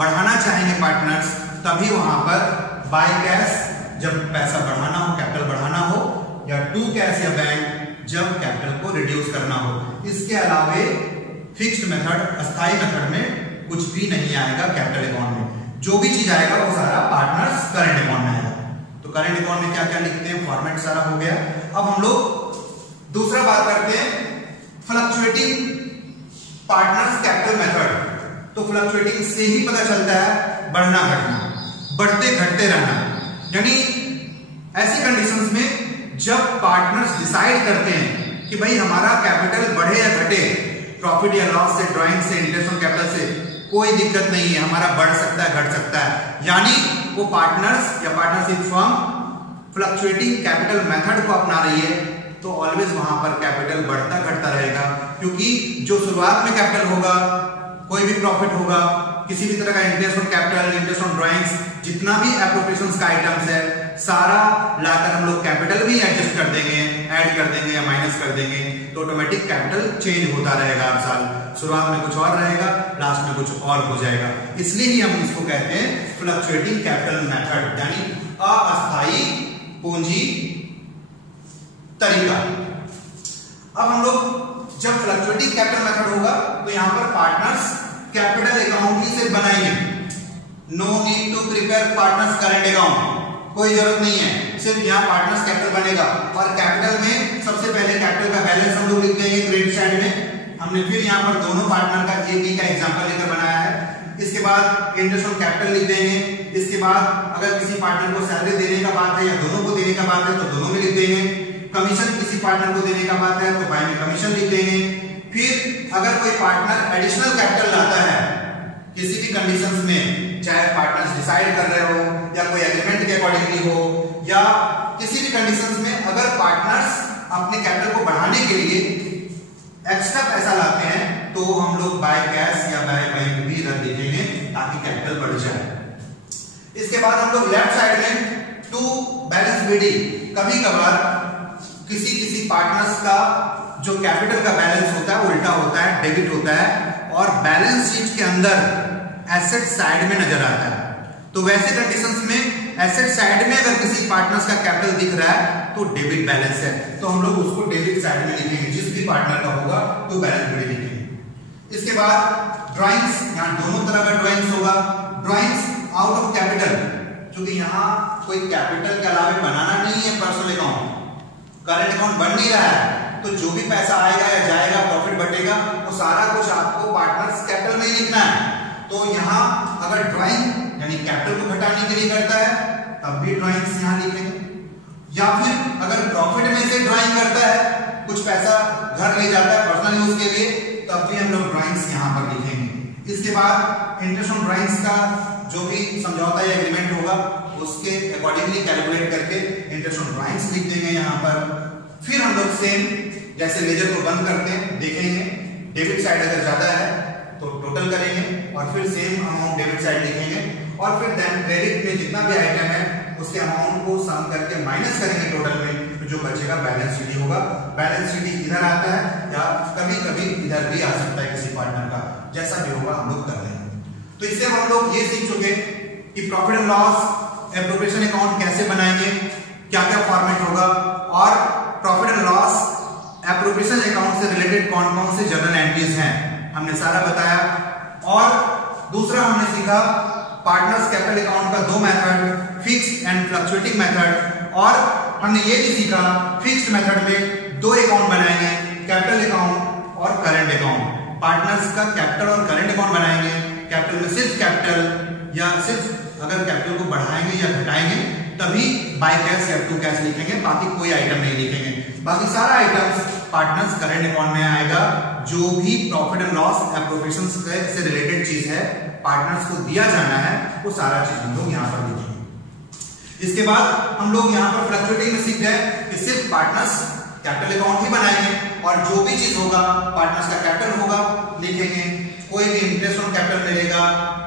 बढ़ाना चाहेंगे पार्टनर्स, तभी वहां पर बाय कैश जब पैसा बढ़ाना हो, कैपिटल बढ़ाना हो, या टू कैश या बैंक जब कैपिटल को रिड्यूस करना हो। इसके अलावे फिक्स्ड मेथड, अस्थायी मेथड में कुछ भी नहीं आएगा कैपिटल अकाउंट में। जो भी चीज आएगा वो सारा पार्टनर्स करंट अकाउंट में आएगा। तो करंट अकाउंट में क्या क्या लिखते हैं, फॉर्मेट सारा हो गया। अब हम लोग दूसरा बात करते हैं फ्लक्चुएटिंग पार्टनर्स कैपिटल मेथड। तो फ्लक्चुएटिंग से ही पता चलता है बढ़ना घटना, बढ़ते घटते रहना, यानी ऐसी कंडीशंस में जब पार्टनर्स डिसाइड करते हैं कि भाई हमारा कैपिटल बढ़े या घटे, प्रॉफिट या लॉस से, ड्राइंग से, इंटरेस्ट ऑन कैपिटल से कोई दिक्कत नहीं है, हमारा बढ़ सकता है, घट सकता है, यानी वो पार्टनर्स या partnership firm fluctuating capital method को अपना रही है, तो ऑलवेज वहां पर कैपिटल बढ़ता घटता रहेगा। क्योंकि जो शुरुआत में कैपिटल होगा, कोई भी प्रॉफिट होगा, किसी भी तरह का interest on capital, interest on drawings, जितना भी एप्रोप्रिएशंस का आइटम्स है, सारा लाकर हम लोग कैपिटल भी एडजस्ट कर देंगे, ऐड कर देंगे या माइनस कर देंगे, तो ऑटोमेटिक कैपिटल चेंज होता रहेगा हर साल। शुरुआत में कुछ और रहेगा, लास्ट में कुछ और हो जाएगा। इसलिए ही हम इसको कहते हैं फ्लक्चुएटिंग कैपिटल मेथड, यानी अस्थायी पूंजी तरीका। अब हम लोग जब फ्लक्चुएटिंग कैपिटल मेथड होगा तो यहां पर पार्टनर्स कैपिटल अकाउंट ही सिर्फ बनाएंगे। No need to prepare partners current account, कोई जरूरत नहीं है, सिर्फ यहाँ पार्टनर्स कैपिटल बनेगा। और कैपिटल में सबसे पहले कैपिटल का बैलेंस हम लोग लिख देंगे क्रेडिट साइड में। हमने फिर यहाँ पर दोनों पार्टनर का एक ही का एग्जांपल लेकर बनाया है। इसके बाद इंटरेस्ट ऑन कैपिटल लिख देंगे। इसके बाद अगर किसी पार्टनर को सैलरी देने का बात है या दोनों को देने का बात है तो दोनों में लिख देंगे। कमीशन किसी पार्टनर को देने का बात है तो बाय में कमीशन लिख देंगे। फिर अगर कोई पार्टनर एडिशनल कैपिटल लाता है किसी भी कंडीशंस में, चाहे पार्टनर्स डिसाइड कर रहे हो या कोई एग्रीमेंट के अकॉर्डिंगली हो, या किसी भी कंडीशंस में अगर पार्टनर्स अपने कैपिटल को बढ़ाने के लिए एक्स्ट्रा पैसा लाते हैं तो हम लोग बाय कैश या बाय बैंक भी इधर लिखेंगे ताकि कैपिटल बढ़ जाए। इसके बाद हम लोग लेफ्ट साइड में टू बैलेंस बीडी, कभी कभार किसी पार्टनर्स का जो कैपिटल का बैलेंस होता है उल्टा होता है, डेबिट होता है और बैलेंस शीट के अंदर एसेट साइड में नजर आता है। तो वैसे कंडीशंस में एसेट साइड में अगर किसी पार्टनर्स का कैपिटल दिख रहा है तो डेबिट बैलेंस है, तो हम लोग उसको डेबिट साइड में लिखेंगे। जिस भी पार्टनर का होगा तो बैलेंस बीडी लिखेंगे। इसके बाद ड्राइंग्स, यहाँ दोनों तरह का ड्राइंग्स होगा। ड्राइंग्स आउट ऑफ कैपिटल, क्योंकि यहाँ कोई कैपिटल के अलावा बनाना नहीं है पर्सनल अकाउंट, करंट अकाउंट बन नहीं रहा है, तो जो भी पैसा आएगा या जाएगा, प्रॉफिट बटेगा, वो सारा कुछ आपको पार्टनर्स कैपिटल में ही लिखना है। तो यहाँ अगर ड्राइंग यानी कैपिटल को घटाने के लिए करता है तब भी ड्राइंग्स यहाँ लिखेंगे, या फिर अगर प्रॉफिट में से ड्राइंग करता है, कुछ पैसा घर ले जाता है पर्सनल यूज के लिए, तब भी हम लोग ड्राइंग्स यहाँ पर लिखेंगे। इसके बाद इंटरेस्ट ऑन ड्राइंग्स का जो भी समझौता या एग्रीमेंट होगा उसके अकॉर्डिंगली कैलकुलेट करके इंटरेस्ट ऑन ड्राइंग्स लिख देंगे यहाँ पर। फिर हम लोग सेम जैसे लेजर को बंद करते हैं देखेंगे, डेबिट साइड अगर ज्यादा है तो टोटल करेंगे और फिर सेम अमाउंट डेबिट साइड लिखेंगे और फिर देन क्रेडिट में जितना भी आइटम है उसके अमाउंट को सम करके माइनस करेंगे टोटल में, तो जो बचेगा बैलेंस शीट होगा। बैलेंस शीट इधर आता है या कभी कभी इधर भी आ सकता है किसी पार्टनर का, जैसा भी होगा हम लोग कर लेंगे। तो इससे हम लोग ये सीख चुके कि profit and loss appropriation account कैसे बनाएंगे, क्या क्या फॉर्मेट होगा और profit and loss appropriation account से रिलेटेड कौन कौन से जर्नल एंट्रीज हैं हमने सारा बताया। और दूसरा हमने सीखा पार्टनर्स कैपिटल अकाउंट का दो method, fixed and fluctuating method. और हमने ये भी सीखा फिक्स्ड मेथड में दो अकाउंट बनाएंगे, कैपिटल अकाउंट और करंट अकाउंट। पार्टनर्स का कैपिटल और करंट अकाउंट बनाएंगे, कैपिटल में सिर्फ कैपिटल या सिर्फ अगर कैपिटल को बढ़ाएंगे या घटाएंगे तभी बाय कैश या टू कैश लिखेंगे, बाकी कोई आइटम नहीं लिखेंगे। बाकी सारा आइटम्स पार्टनर्स करंट अकाउंट में आएगा। जो भी प्रॉफिट एंड लॉस एप्रोप्रिएशन से रिलेटेड चीज है पार्टनर्स को दिया जाना है वो सारा चीज हम लोग यहाँ पर लिखेंगे। इसके बाद हम लोग यहाँ पर फ्लक्चुएटिंग में सीख गए कि सिर्फ पार्टनर्स कैपिटल अकाउंट ही बनाएंगे और जो भी चीज होगा पार्टनर्स का कैपिटल होगा लिखेंगे। कोई भी इंटरेस्ट ऑन कैपिटल मिलेगा,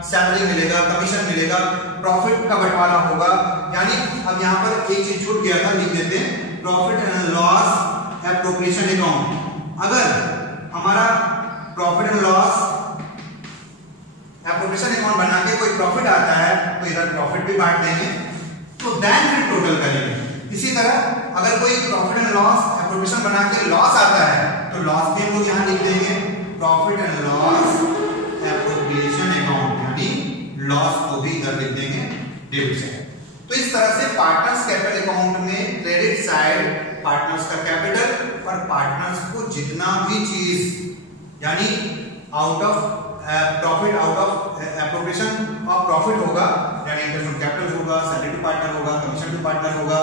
सैलरी मिलेगा, कमीशन मिलेगा, प्रॉफिट का बंटवारा होगा। यानी अब यहाँ पर एक चीज छूट गया था, लिख देते हैं profit and loss appropriation account. अगर हमारा profit and loss appropriation account बना के कोई प्रॉफिट आता है तो इधर प्रॉफिट भी बांट देंगे, तो देन फिर टोटल करेंगे। इसी तरह अगर कोई प्रॉफिट एंड लॉस एप्रोप्रिएशन बना के लॉस आता है तो लॉस भी हम लोग यहाँ लिख देंगे profit and loss appropriation account, यानी लॉस को भी इधर लिख देंगे डेबिट साइड। तो इस तरह से पार्टनर्स कैपिटल अकाउंट में क्रेडिट साइड पार्टनर्स का कैपिटल और पार्टनर्स को जितना भी चीज यानी out of profit out of appropriation और प्रॉफिट होगा, यानी इंटरेस्ट ऑन कैपिटल होगा, सैलरी टू पार्टनर होगा, कमीशन टू पार्टनर होगा,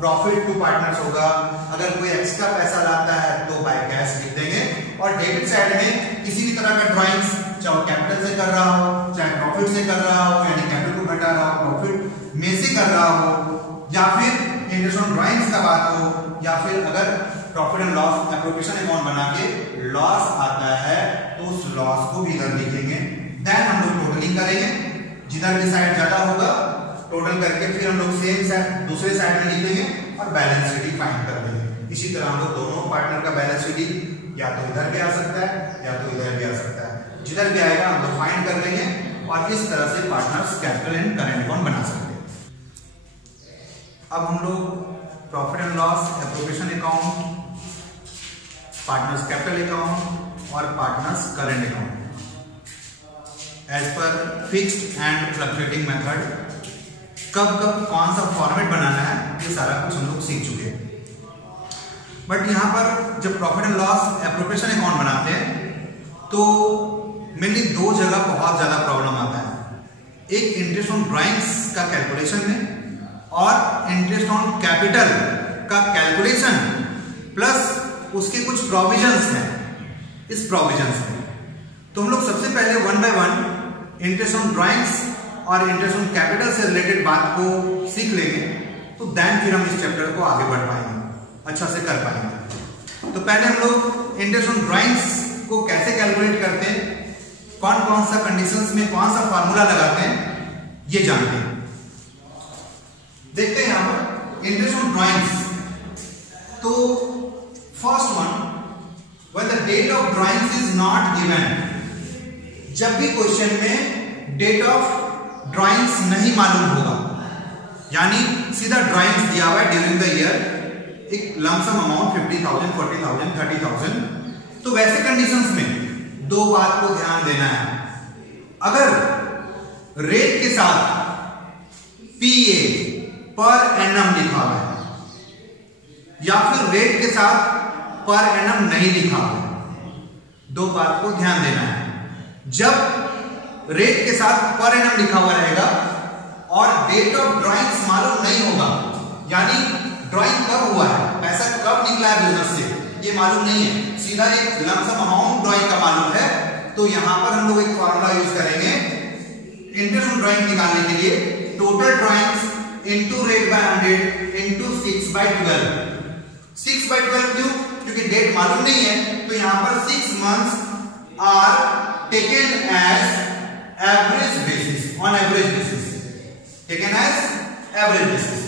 प्रॉफिट टू पार्टनर्स होगा। अगर कोई एक्स्ट्रा पैसा लाता है तो बाय कैश लिख देंगे। और डेबिट साइड में किसी भी तरह का ड्राइंग्स, चाहे कैपिटल से कर रहा हो चाहे प्रॉफिट से कर रहा हो, यानी कैपिटल को घटा रहा हो, प्रॉफिट में से कर रहा हो, या फिर इंटरेस्ट ऑन ड्राइंग्स का बात हो, या फिर अगर profit and loss appropriation account बना के लॉस आता है तो उस लॉस को भी इधर लिखेंगे। देन हम लोग टोटलिंग करेंगे, जिधर भी साइड ज्यादा होगा टोटल करके फिर हम लोग सेम साइड दूसरे साइड में लिखेंगे और बैलेंस शीट फाइंड कर देंगे। इसी तरह हम लोग दोनों पार्टनर का बैलेंस शीट या तो इधर भी आ सकता है या तो इधर भी आ सकता है, जिधर भी आएगा हम लोग फाइंड कर लेंगे और इस तरह से partners capital and current account बना सकते हैं। अब हम लोग profit and loss appropriation account, partners capital account और पार्टनर्स करंट अकाउंट एज पर फिक्स्ड एंड फ्लक्चुएटिंग मेथड कब कब कौन सा फॉर्मेट बनाना है ये सारा कुछ हम लोग सीख चुके हैं। बट यहाँ पर जब profit and loss appropriation account बनाते हैं तो मेनली दो जगह बहुत ज्यादा प्रॉब्लम आता है, एक इंटरेस्ट ऑन ड्राइंग्स का कैलकुलेशन में और इंटरेस्ट ऑन कैपिटल का कैलकुलेशन प्लस उसके कुछ प्रोविजंस हैं। इस प्रोविजंस में तो हम लोग सबसे पहले one by one interest on drawings और इंटरेस्ट ऑन कैपिटल से रिलेटेड बात को सीख लेंगे, तो देन फिर हम इस चैप्टर को आगे बढ़ पाएंगे, अच्छा से कर पाएंगे। तो पहले हम लोग इंटरेस्ट ऑन ड्राइंग्स को कैसे कैलकुलेट करते हैं, कौन कौन सा कंडीशंस में कौन सा फार्मूला लगाते हैं ये जानते हैं। देखते हैं यहां पर इंटरेस्ट ऑन ड्राइंग्स। तो first one, when the date of drawings is not given, जब भी क्वेश्चन में डेट ऑफ ड्राइंग्स नहीं मालूम होगा, यानी सीधा ड्राइंग्स दिया हुआ है ड्यूरिंग द ईयर, एक लमसम अमाउंट 50,000, 40,000, 30,000, तो वैसे कंडीशंस में दो बात को ध्यान देना है। अगर रेट के साथ पीए पर एनम लिखा हुआ है या फिर रेट के साथ पर एनम नहीं लिखा हुआ है, दो बात को ध्यान देना है। जब रेट के साथ पर एनम लिखा हुआ रहेगा और डेट ऑफ ड्राइंग्स मालूम नहीं होगा, यानी ड्राइंग कब हुआ है, पैसा कब निकला है बिजनेस से, ये मालूम नहीं है, सीधा एक लमसम अमाउंट ड्राइंग का मालूम है तो यहां पर हम लोग एक फॉर्मूला यूज करेंगे इंटरेस्ट ऑन ड्राइंग निकालने के लिए, total drawings into rate by 100 into 6/12। 6/12 क्यों? क्योंकि डेट मालूम नहीं है, तो यहां पर 6 months are taken as average basis, on average basis, taken as average basis.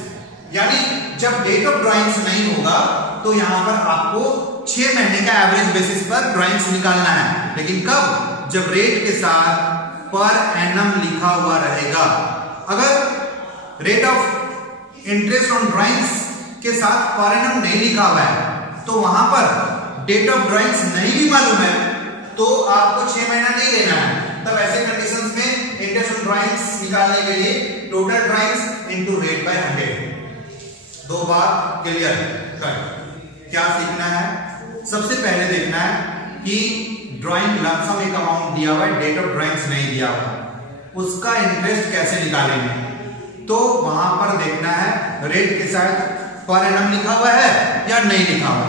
यानी जब डेट ऑफ ड्राइंग्स नहीं होगा तो यहां पर आपको 6 महीने का एवरेज बेसिस पर ड्राइंग्स निकालना है। लेकिन कब? जब रेट के साथ पर एनम लिखा हुआ रहेगा। अगर rate of interest on drawings के साथ पर एनम नहीं लिखा हुआ है तो वहां पर डेट ऑफ ड्राइंग्स नहीं भी मालूम है तो आपको 6 महीना नहीं लेना है। तब ऐसे कंडीशंस में इंटरेस्ट ऑन ड्राइंग्स निकालने के लिए total drawings into rate by 100। दो बात क्लियर कर। क्या सीखना है? सबसे पहले देखना है कि ड्राइंग लमसम एक अमाउंट दिया हुआ है, डेट ऑफ ड्राइंग्स नहीं दिया हुआ, उसका इंटरेस्ट कैसे निकालेंगे। तो वहां पर देखना है रेट के साथ पर एनम लिखा हुआ है या नहीं लिखा हुआ।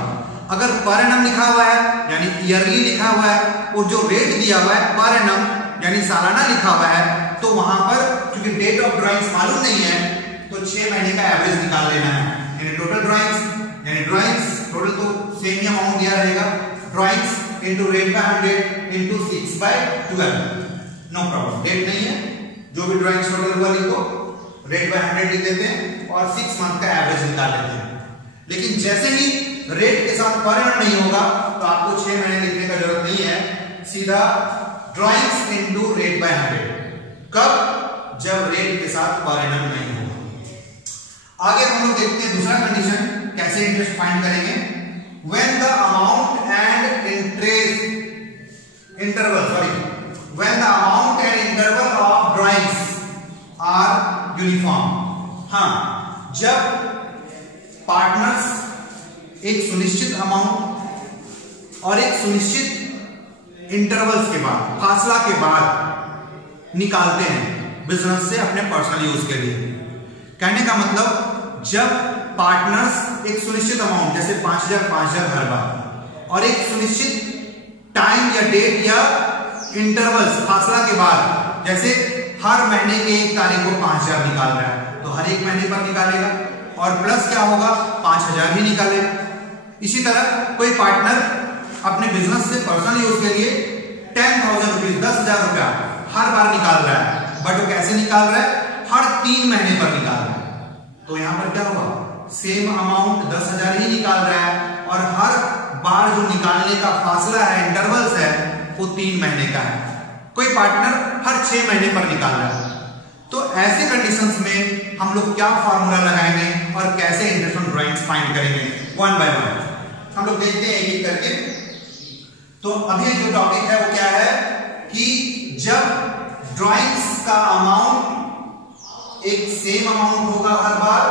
अगर पर एनम लिखा हुआ है यानी ईयरली लिखा हुआ है और जो रेट दिया हुआ है पर एनम यानी सालाना लिखा हुआ है, तो वहां पर क्योंकि डेट ऑफ ड्राइंग्स मालूम नहीं है तो 6 महीने का एवरेज निकाल लेना है। यानी टोटल ड्राइंग्स यानी ड्राइंग्स टोटल तो सेम ही अमाउंट दिया रहेगा, drawings into rate by 100 into 6/12। No problem, date नहीं है, जो भी ड्राइंग्स टोटल हुआ लिखो, रेट बाय 100 लिख देते हैं और 6 मंथ का एवरेज निकाल लेते हैं। लेकिन जैसे ही रेट के साथ पर एनम नहीं होगा तो आपको 6 महीने लिखने का जरूरत नहीं है, सीधा ड्राइंग्स इनटू रेट बाय 100। कब? जब रेट के साथ पर एनम नहीं होगा। आगे हम लोग देखते हैं दूसरा कंडीशन, कैसे इंटरेस्ट फाइंड करेंगे। When the amount and when the amount and interval of drawings are uniform. हाँ, जब पार्टनर्स एक सुनिश्चित अमाउंट और एक सुनिश्चित इंटरवल्स के बाद, फासला के बाद निकालते हैं बिजनेस से अपने पर्सनल यूज के लिए। कहने का मतलब जब पार्टनर्स एक सुनिश्चित अमाउंट जैसे 5,000 हर बार और एक सुनिश्चित टाइम या डेट या इंटरवल्स फासला के बाद, जैसे हर महीने की 1 तारीख को 5,000 निकाल रहा है तो हर एक महीने पर निकालेगा और प्लस क्या होगा 5,000 ही निकालेगा। इसी तरह कोई पार्टनर अपने बिजनेस से पर्सनल यूज के लिए 10,000 रुपीज 10,000 रुपया हर बार निकाल रहा है, बट वो कैसे निकाल रहा है? हर 3 महीने पर निकाल रहा है। तो यहां पर क्या होगा? सेम अमाउंट 10,000 ही निकाल रहा है और हर बार जो निकालने का फासला है, इंटरवल्स है, वो 3 महीने का है। कोई पार्टनर हर 6 महीने पर निकाल रहा है। तो ऐसे कंडीशंस में हम लोग क्या फॉर्मूला लगाएंगे और कैसे इंटरेस्ट ऑन ड्राइंग्स फाइंड करेंगे, वन बाय वन हम लोग देखते हैं एक एक करके। तो अभी जो टॉपिक है वो क्या है कि जब ड्राइंग्स का अमाउंट एक सेम अमाउंट होगा हर बार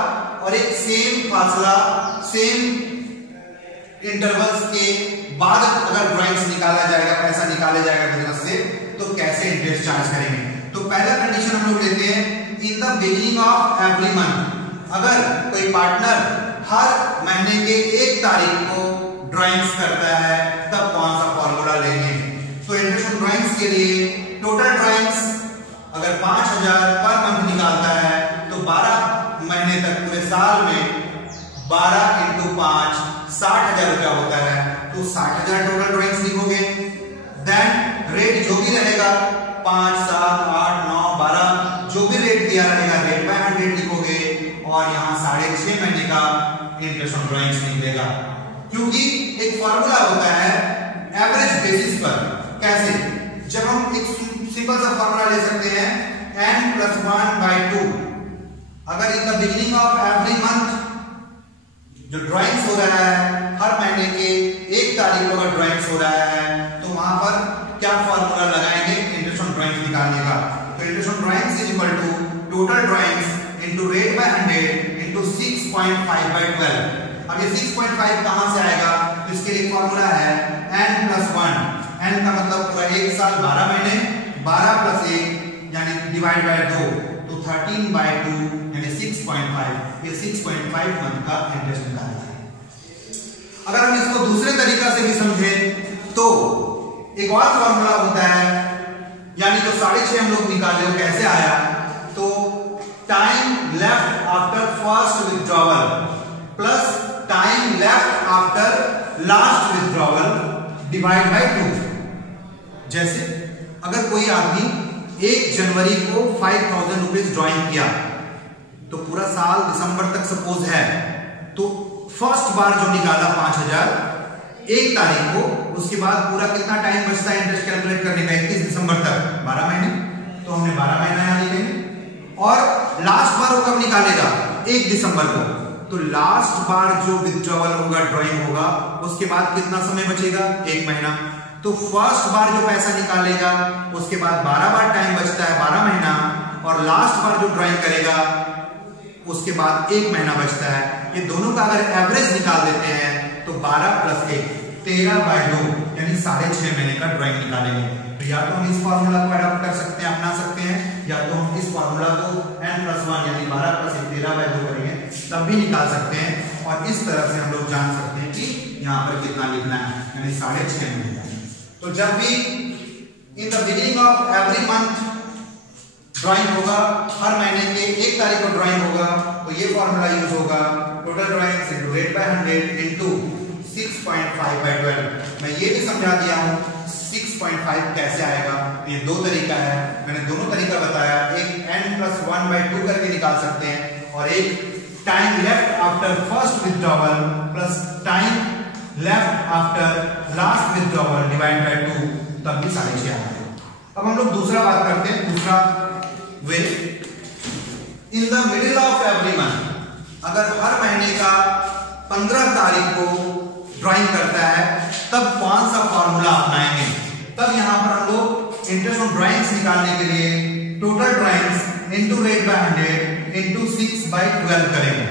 और एक सेम फासला, सेम इंटरवल्स के बाद अगर ड्राइंग्स निकाला जाएगा, पैसा निकाला जाएगा बिजनेस से, तो कैसे इंटरेस्ट चार्ज करेंगे। तो पहला कंडीशन हम लोग लेते हैं in the beginning of every month. अगर कोई पार्टनर हर महीने के 1 तारीख को ड्राइंग्स करता है तब कौन सा फॉर्मूला लेंगे। तो इंटरेस्ट ऑन ड्राइंग्स के लिए टोटल ड्राइंग्स अगर 5,000 पर मंथ निकालता है तो 12 महीने तक पूरे साल में 12 × 5 60,000 रुपया होता है। तो 60,000 टोटल ड्राइंग्स लिखोगे। देन रेट जो भी रहेगा 5, 7, 8, 9, 12 जो भी रेट दिया रहेगा रेट बाय 100 लिखोगे और यहाँ 6.5 महीने का इंटरेस्ट ऑन ड्राइंग्स निकलेगा। क्योंकि एक फॉर्मूला होता है एवरेज बेसिस पर। कैसे? जब हम एक सिंपल सा फॉर्मूला ले सकते हैं n+1/2। अगर in the beginning of every month जो ड्राइंग्स हो रहा है हर महीने के 1 तारीख को अगर ड्राइंग्स हो रहा है तो वहां पर क्या फॉर्मूला लगाएंगे इंटरेस्ट ऑन ड्राइंग्स निकालने का। तो interest on drawings is equal to total drawings into rate by 100 into 6.5/12। अब ये 6.5 कहां से आएगा? तो इसके लिए फॉर्मूला है n+1। n का मतलब पूरा 1 साल 12 महीने, 12 + 1 यानी डिवाइड बाय 2, तो 13/2 यानी 6.5। ये 6.5 मंथ का इंटरेस्ट निकालना है। अगर हम इसको दूसरे तरीका से भी समझे तो एक और फॉर्मूला होता है, यानी जो 6.5 हम लोग निकाले वो कैसे आया, तो time left after first withdrawal plus time left after last withdrawal divide by 2। जैसे अगर कोई आदमी 1 जनवरी को 5000 रुपीज ड्रॉइंग किया, तो पूरा साल दिसंबर तक सपोज है, तो फर्स्ट बार जो निकाला 5000 1 तारीख को, उसके बाद पूरा कितना टाइम बचता है इंटरेस्ट कैलकुलेट करने का, 31 दिसंबर तक, 12 महीने, तो हमने 12 महीना यहाँ लिखेंगे। और लास्ट बार वो कब निकालेगा, 1 दिसंबर को, तो लास्ट बार जो विथड्रॉवल होगा, ड्राइंग होगा, उसके बाद कितना समय बचेगा, 1 महीना। तो फर्स्ट बार जो पैसा निकालेगा उसके बाद 12 बार टाइम बचता है, 12 महीना, और लास्ट बार जो ड्राइंग करेगा उसके बाद 1 महीना बचता है। ये दोनों का अगर एवरेज निकाल देते हैं तो 12 + 1 13/2 यानी 6.5 महीने का ड्राइंग निकालेंगे। तो या तो हम इस फॉर्मूला को अडॉप्ट कर सकते हैं, अपना सकते हैं, या तो हम इस फॉर्मूला को n+1 यानी 12 + 1 13/2 करेंगे तब भी निकाल सकते हैं। और इस तरह से हम लोग जान सकते हैं कि यहाँ पर कितना लिखना है, यानी 6.5 महीने। तो जब भी in the beginning of every month drawing होगा, हर महीने के 1 तारीख को ड्राइंग होगा, तो ये फॉर्मूला यूज होगा, total drawings into rate by 100 into 6.5/12। मैं ये भी समझा दिया हूं 6.5 कैसे आएगा। ये 2 तरीका है, मैंने दोनों तरीका बताया, एक n+1/2 करके निकाल सकते हैं, और एक time left after first withdrawal plus time left after last withdrawal divide by 2, तब भी 6.5 आएगा। अब हम लोग दूसरा बात करते हैं, दूसरा way, in the middle of every month, अगर हर महीने का 15 तारीख को ड्राइंग करता है, तब कौन सा फॉर्मूला अपनाएंगे। तब यहां पर हम लोग इंटरेस्ट ऑन ड्राइंग्स निकालने के लिए total drawings into rate by 100 into 6/12 करेंगे।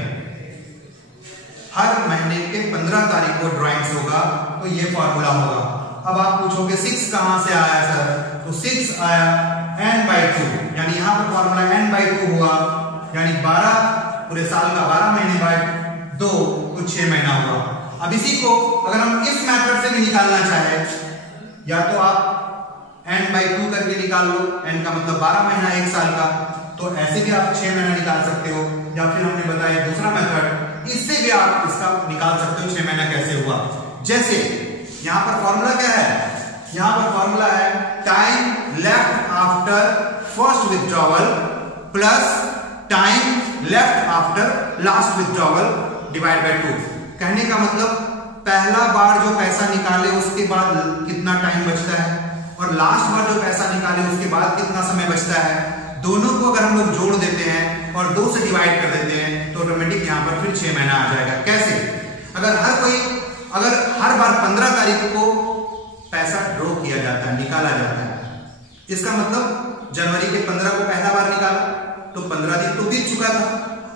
हर महीने के 15 तारीख को ड्राइंग्स होगा, तो ये फॉर्मूला होगा। अब आप पूछोगे 6 कहां से आया सर, तो 6 आया n/2, यानी यहां पर फॉर्मूला n/2 हुआ, यानी 12 पूरे साल का 12 महीने बाय 2 तो 6 महीना हुआ। अब इसी को अगर हम इस मेथड से भी निकालना चाहे, या तो आप n/2 करके निकाल लो, n का मतलब 12 महीना 1 साल का, तो ऐसे भी आप 6 महीना निकाल सकते हो, या फिर हमने बताया दूसरा मेथड, इससे भी आप इसका निकाल सकते हो 6 महीना कैसे हुआ। जैसे यहां पर फॉर्मूला क्या है, यहां पर फॉर्मूला है time left after first withdrawal plus time left after last withdrawal divide by 2। कहने का मतलब पहला बार जो पैसा निकाले उसके बाद कितना टाइम बचता है, और लास्ट बार जो पैसा निकाले उसके बाद कितना समय बचता है, दोनों को अगर हम लोग जोड़ देते हैं और 2 से डिवाइड कर देते हैं, तो ऑटोमेटिक यहां पर फिर 6 महीना आ जाएगा। कैसे, अगर हर बार 15 तारीख को पैसा ड्रॉ किया जाता है, निकाला जाता है, इसका मतलब जनवरी के 15 को पहला बार निकाला, तो 15 दिन तो बीत चुका था।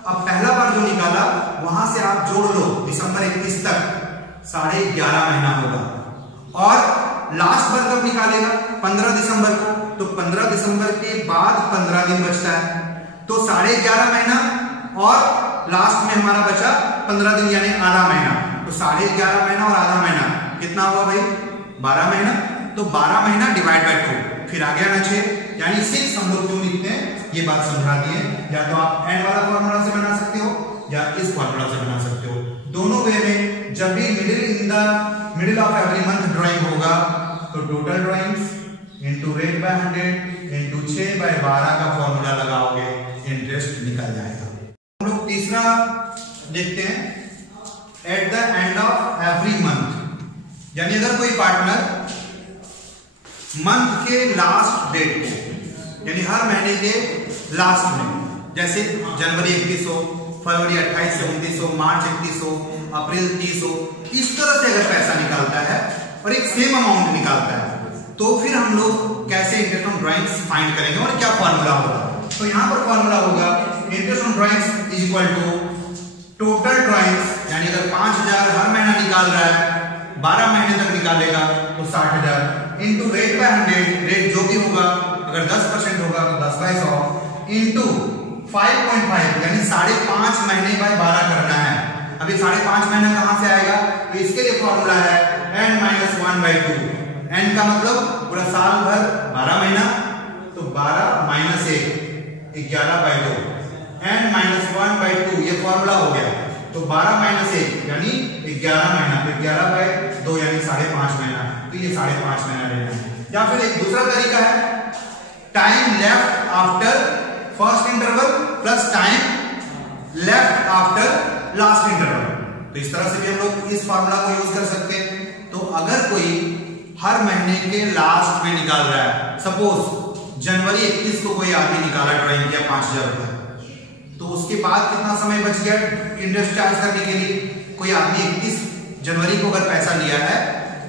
अब पहला बार जो निकाला वहां से आप जोड़ लो दिसंबर 31 तक, 11.5 महीना होगा। और लास्ट बार कब निकालेगा, 15 दिसंबर को, तो 15 दिसंबर के बाद 15 दिन बचता है, तो 11.5 महीना, और लास्ट में हमारा बचा 15 दिन यानी आधा महीना, तो 11.5 महीना और आधा महीना कितना हुआ भाई, 12 महीना। तो 12 महीना डिवाइड बाय 2, फिर आ गया ना 6, यानी 6 हम लोग क्यों लिखते हैं ये बात समझा दिए। या तो आप एंड वाला फॉर्मूला से बना सकते हो या इस फॉर्मूला से बना सकते हो। दोनों वे में जब भी middle of every month drawing होगा, तो total drawings into rate by 100 into 6/12 का फॉर्मूला लगाओगे, इंटरेस्ट निकल जाएगा। हम लोग तीसरा देखते हैं, at the end of every month, यानी अगर कोई पार्टनर मंथ के लास्ट डेट को, यानी हर महीने के लास्ट में, जैसे जनवरी 31 हो, फरवरी 28 से 29 हो, मार्च 31 हो, अप्रैल 30 हो, इस तरह से अगर पैसा निकालता है और एक सेम अमाउंट निकालता है, तो फिर हम लोग कैसे इंटरेस्ट ऑन ड्राइंग्स फाइंड करेंगे और क्या फॉर्मूला होगा। तो यहां पर फॉर्मूला होगा interest on drawings is equal to total drawings, यानी अगर 5000 हर महीना निकाल रहा है, 12 महीने तक निकालेगा तो 60,000 इनटू रेट बाय 100, रेट जो भी होगा, अगर 10% होगा तो 10/100 इनटू 5.5 यानी 5.5 महीने बाय 12 करना है। अभी 5.5 महीना कहां से आएगा, तो इसके लिए फॉर्मूला है n-1/2, एन का मतलब पूरा साल भर 12 महीना, तो 12 माइनस 1 11/2 एन माइनस 1/2 ये फॉर्मूला हो गया। तो 12 माइनस 1 यानी 11 महीना, तो 11/2 यानी 5.5 महीना, तो ये 5.5 महीना लेना है। या फिर एक दूसरा तरीका है time left after first interval plus time left after last interval. तो इस तरह से भी हम लोग इस फार्मूला को यूज कर सकते हैं। तो अगर कोई हर महीने के लास्ट में निकाल रहा है, सपोज जनवरी 31 को कोई आदमी निकाला, ड्राइंग किया 5,000 रुपए, तो उसके बाद कितना समय बच गया इंटरेस्ट चार्ज करने के लिए? कोई आदमी 31 जनवरी को अगर पैसा लिया है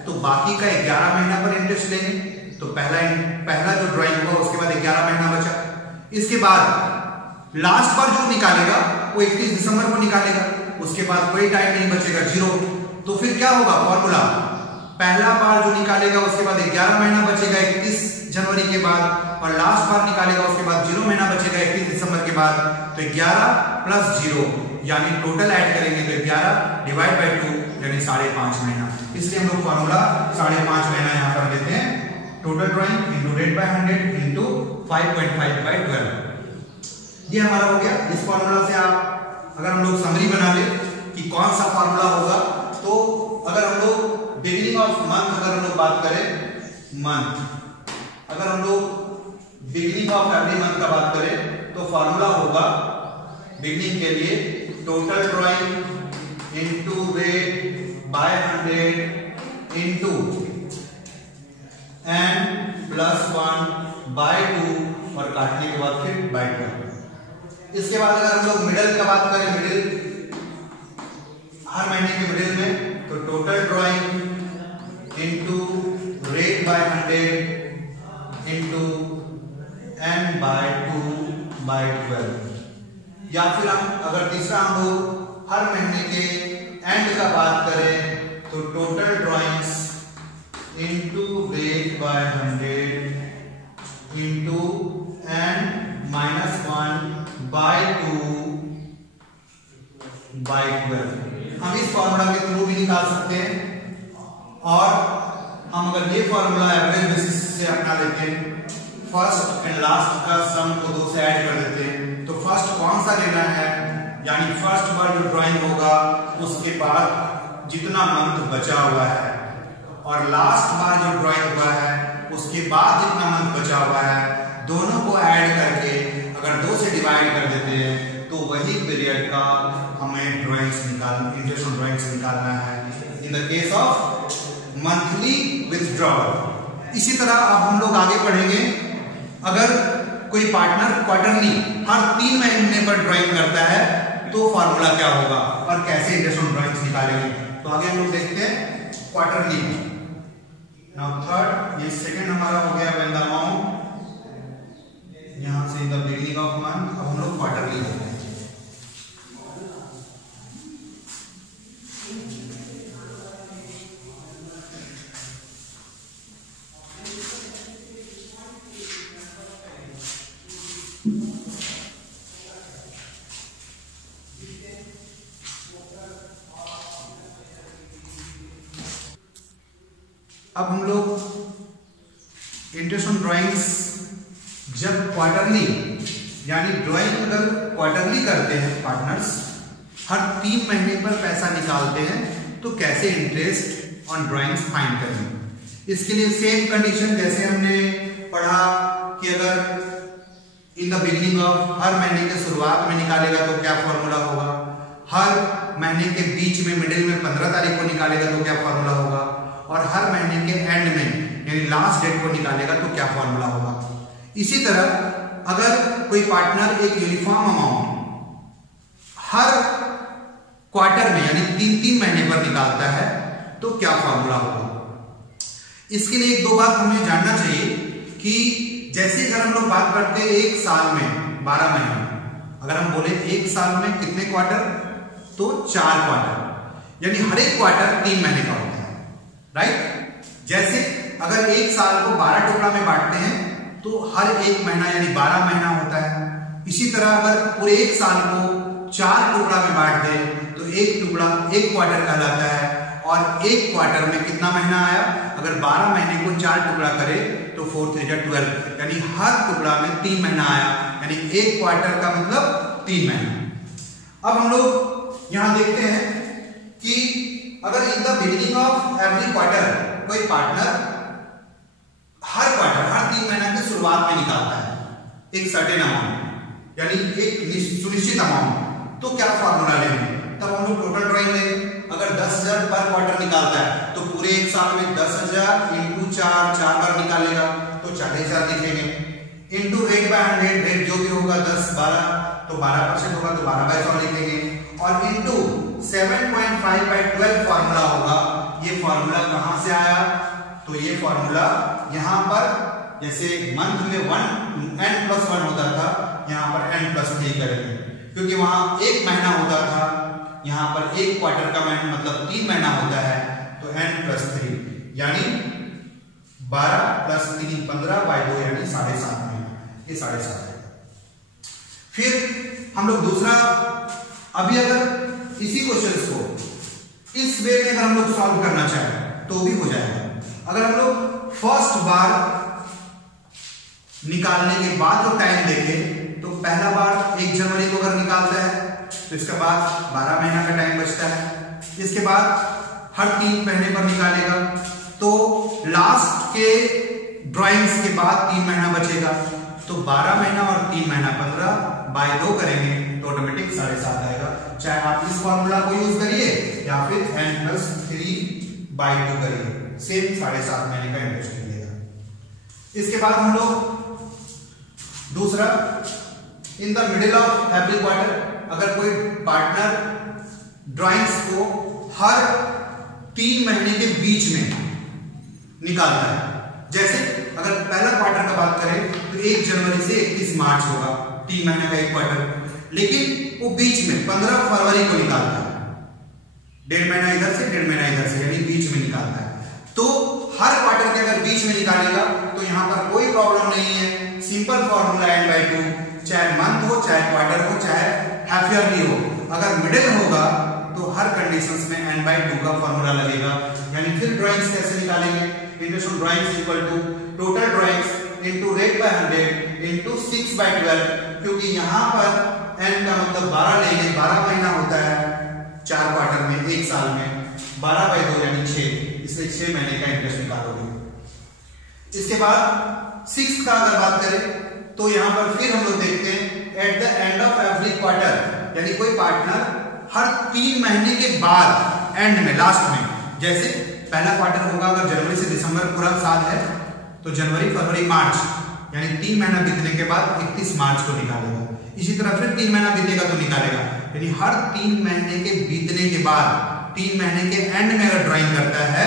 तो बाकी का 11 महीना पर इंटरेस्ट लेंगे। तो पहला जो ड्राइंग हुआ उसके बाद 11 महीना बचा। इसके बाद लास्ट पर जो निकालेगा वो 31 दिसंबर को निकालेगा, उसके बाद कोई टाइम नहीं बचेगा, 0। तो फिर क्या होगा फॉर्मूला? पहला बार जो निकालेगा उसके बाद 11 महीना बचेगा 31 जनवरी के बाद, और लास्ट बार निकालेगा उसके बाद 0 महीना बचेगा 31 दिसंबर के बाद। तो 11 प्लस 0 यानी टोटल ऐड करेंगे तो 11 डिवाइड बाय 2 यानी 5.5 महीना। इसलिए हम लोग फॉर्मूला 5.5 महीना यहां पर लेते हैं। Total drawing into rate by 100 into 5.5/12। ये हमारा हो गया। इस फॉर्मूला से आप अगर हम लोग समरी बना ले कि कौन सा फॉर्मूला होगा, तो अगर हम लोग बिगिनिंग ऑफ मंथ अगर हम लोग बात करें मंथ, अगर हम लोग बिगिनिंग ऑफ एवरी मंथ का बात करें तो फॉर्मूला होगा बिगिनिंग के लिए total drawing into rate by 100 into n plus 1/2 और काटने के बाद फिर बाय 2। इसके बाद अगर हम लोग मिडिल का बात करें, मिडिल हर महीने के मिडिल में, तो total drawing into rate by 100 into n/2/12। या फिर हम अगर तीसरा हम लोग हर महीने के एंड का बात करें तो total drawings into rate by 100 into n-1/2/12। हम इस फॉर्मूला के थ्रू भी निकाल सकते हैं, और हम अगर ये फॉर्मूला एवरेज बेसिस से अपना लेते हैं, फर्स्ट एंड लास्ट का सम को 2 से ऐड कर देते हैं, तो फर्स्ट कौन सा लेना है, यानी फर्स्ट बार जो ड्राइंग होगा उसके बाद जितना मंथ बचा हुआ है, और लास्ट बार जो ड्राइंग हुआ है उसके बाद जितना मंथ बचा हुआ है, दोनों को ऐड करके अगर 2 से डिवाइड कर देते हैं तो वही पीरियड का हमें इंटरेस्ट ऑन ड्राइंग्स निकालना है in the case of monthly withdrawal. इसी तरह अब हम लोग आगे पढ़ेंगे, अगर कोई पार्टनर क्वार्टरली हर 3 महीने पर ड्राइंग करता है तो फॉर्मूला क्या होगा और कैसे इंटरेस्ट ऑन ड्राइंग्स निकालेंगे। तो आगे हम लोग देखते हैं क्वार्टरली। नाउ थर्ड, ये सेकंड हमारा हो गया व्हेन द अमाउंट, यहां से द बिगिनिंग ऑफ मंथ। अब हम लोग क्वार्टरली लेते हैं। अब हम लोग इंटरेस्ट ऑन ड्राइंग्स जब क्वार्टरली, यानी ड्राइंग अगर क्वार्टरली करते हैं पार्टनर्स, हर 3 महीने पर पैसा निकालते हैं, तो कैसे इंटरेस्ट ऑन ड्राइंग्स फाइंड करेंगे। इसके लिए सेम कंडीशन जैसे हमने पढ़ा कि अगर in the beginning of her महीने के शुरुआत में निकालेगा तो क्या फॉर्मूला होगा, हर महीने के बीच में मिडिल में 15 तारीख को निकालेगा तो क्या फॉर्मूला होगा, और हर महीने के एंड में यानी लास्ट डेट को निकालेगा तो क्या फॉर्मूला होगा। इसी तरह अगर कोई पार्टनर एक यूनिफॉर्म अमाउंट हर क्वार्टर में यानी 3-3 महीने पर निकालता है तो क्या फॉर्मूला होगा। इसके लिए 1-2 बात हमें जानना चाहिए कि जैसे अगर हम लोग बात करते हैं एक साल में 12 महीने, अगर हम बोले एक साल में कितने क्वार्टर, तो 4 क्वार्टर, यानी हर एक क्वार्टर 3 महीने का होता है, राइट। जैसे अगर एक साल को 12 टुकड़ा में बांटते हैं तो हर एक महीना यानी 12 महीना होता है। इसी तरह अगर पूरे एक साल को 4 टुकड़ा में बांट दें तो एक टुकड़ा एक क्वार्टर कहलाता है, और एक क्वार्टर में कितना महीना आया? अगर 12 महीने को 4 टुकड़ा करे तो 4 3 जा 12, यानी हर टुकड़ा में 3 महीना आया, यानी एक क्वार्टर का मतलब 3 महीना। अब हम लोग यहां देखते हैं कि अगर in the beginning of every quarter कोई पार्टनर हर 3 महीना की शुरुआत में निकालता है एक सर्टेन अमाउंट, यानी एक सुनिश्चित अमाउंट, तो क्या फॉर्मूला लेंगे? तब हम लोग टोटल ड्राइंग लेंगे। अगर 10,000 पर क्वार्टर निकालता है तो पूरे एक साल में 10,000 इंटू 4 बार निकालेगा तो 40,000 लिखेंगे, इंटू रेट बाय 100, रेट जो भी होगा 10 12 तो 12% होगा तो 12/100 लिखेंगे, और इंटू 7.5/12 फॉर्मूला होगा। ये फॉर्मूला कहां से आया? तो ये फॉर्मूला यहां पर जैसे मंथ में n+1 होता था, यहां पर n+3 करेंगे, क्योंकि वहां एक महीना होता था, यहां पर एक क्वार्टर का महीना मतलब 3 महीना होता है, तो n+3 यानी 12 + 3 15/2 यानी 7.5 महीना, ये 7.5 है। फिर हम लोग दूसरा, अभी अगर इसी क्वेश्चन को इस वे में अगर हम लोग सॉल्व करना चाहें तो भी हो जाएगा। अगर हम लोग फर्स्ट बार निकालने के बाद जो टाइम देखें तो पहला बार 1 जनवरी को अगर निकालता है तो इसके बाद 12 महीना का टाइम बचता है, इसके बाद हर 3 महीने पर निकालेगा तो लास्ट के ड्राइंग्स के बाद 3 महीना बचेगा, तो 12 महीना और 3 महीना 15/2 करेंगे तो ऑटोमेटिक 7.5 आएगा। चाहे आप इस फॉर्मूला को यूज करिए या फिर n+3/2 करिए, सेम 7.5 महीने का इंटरेस्ट मिलेगा। इसके बाद हम लोग दूसरा, इन the middle of every quarter अगर कोई पार्टनर ड्राइंग्स को हर 3 महीने के बीच में निकालता है, जैसे अगर पहला क्वार्टर का बात करें तो 1 जनवरी से 31 मार्च होगा, 3 महीने का एक क्वार्टर, लेकिन वो बीच में 15 फरवरी को निकालता है, 1.5 महीना इधर से 1.5 महीना इधर से, यानी बीच में निकालता है। तो हर क्वार्टर के अगर बीच में निकालेगा तो यहां पर कोई प्रॉब्लम नहीं है, सिंपल फॉर्मूला n/2, चाहे मंथ हो, चाहे क्वार्टर हो, चाहे हाफ ईयरली हो, अगर मिडिल होगा तो हर कंडीशंस में n/2 का फॉर्मूला लगेगा। यानी फिर ड्राइंग्स कैसे निकालेंगे? Interest on drawings equal to total drawings into rate by 100 into 6/12, क्योंकि यहां पर n का मतलब 12 लेंगे, 12 महीना होता है 4 क्वार्टर में एक साल में, 12/2 यानी 6, इसलिए 6 महीने का इंटरेस्ट निकालोगे। इसके बाद 6 का अगर बात करें तो यहां पर फिर हम लोग देखते हैं at the end of every quarter, यानी कोई पार्टनर हर 3 महीने के बाद एंड में, लास्ट में, जैसे पहला क्वार्टर होगा अगर जनवरी से दिसंबर पूरा साल है तो जनवरी फरवरी मार्च, यानी 3 महीना बीतने के बाद 31 मार्च को निकालेगा। इसी तरह फिर 3 महीना बीतेगा तो निकालेगा, यानी हर 3 महीने के बीतने के बाद 3 महीने के एंड में अगर ड्राइंग करता है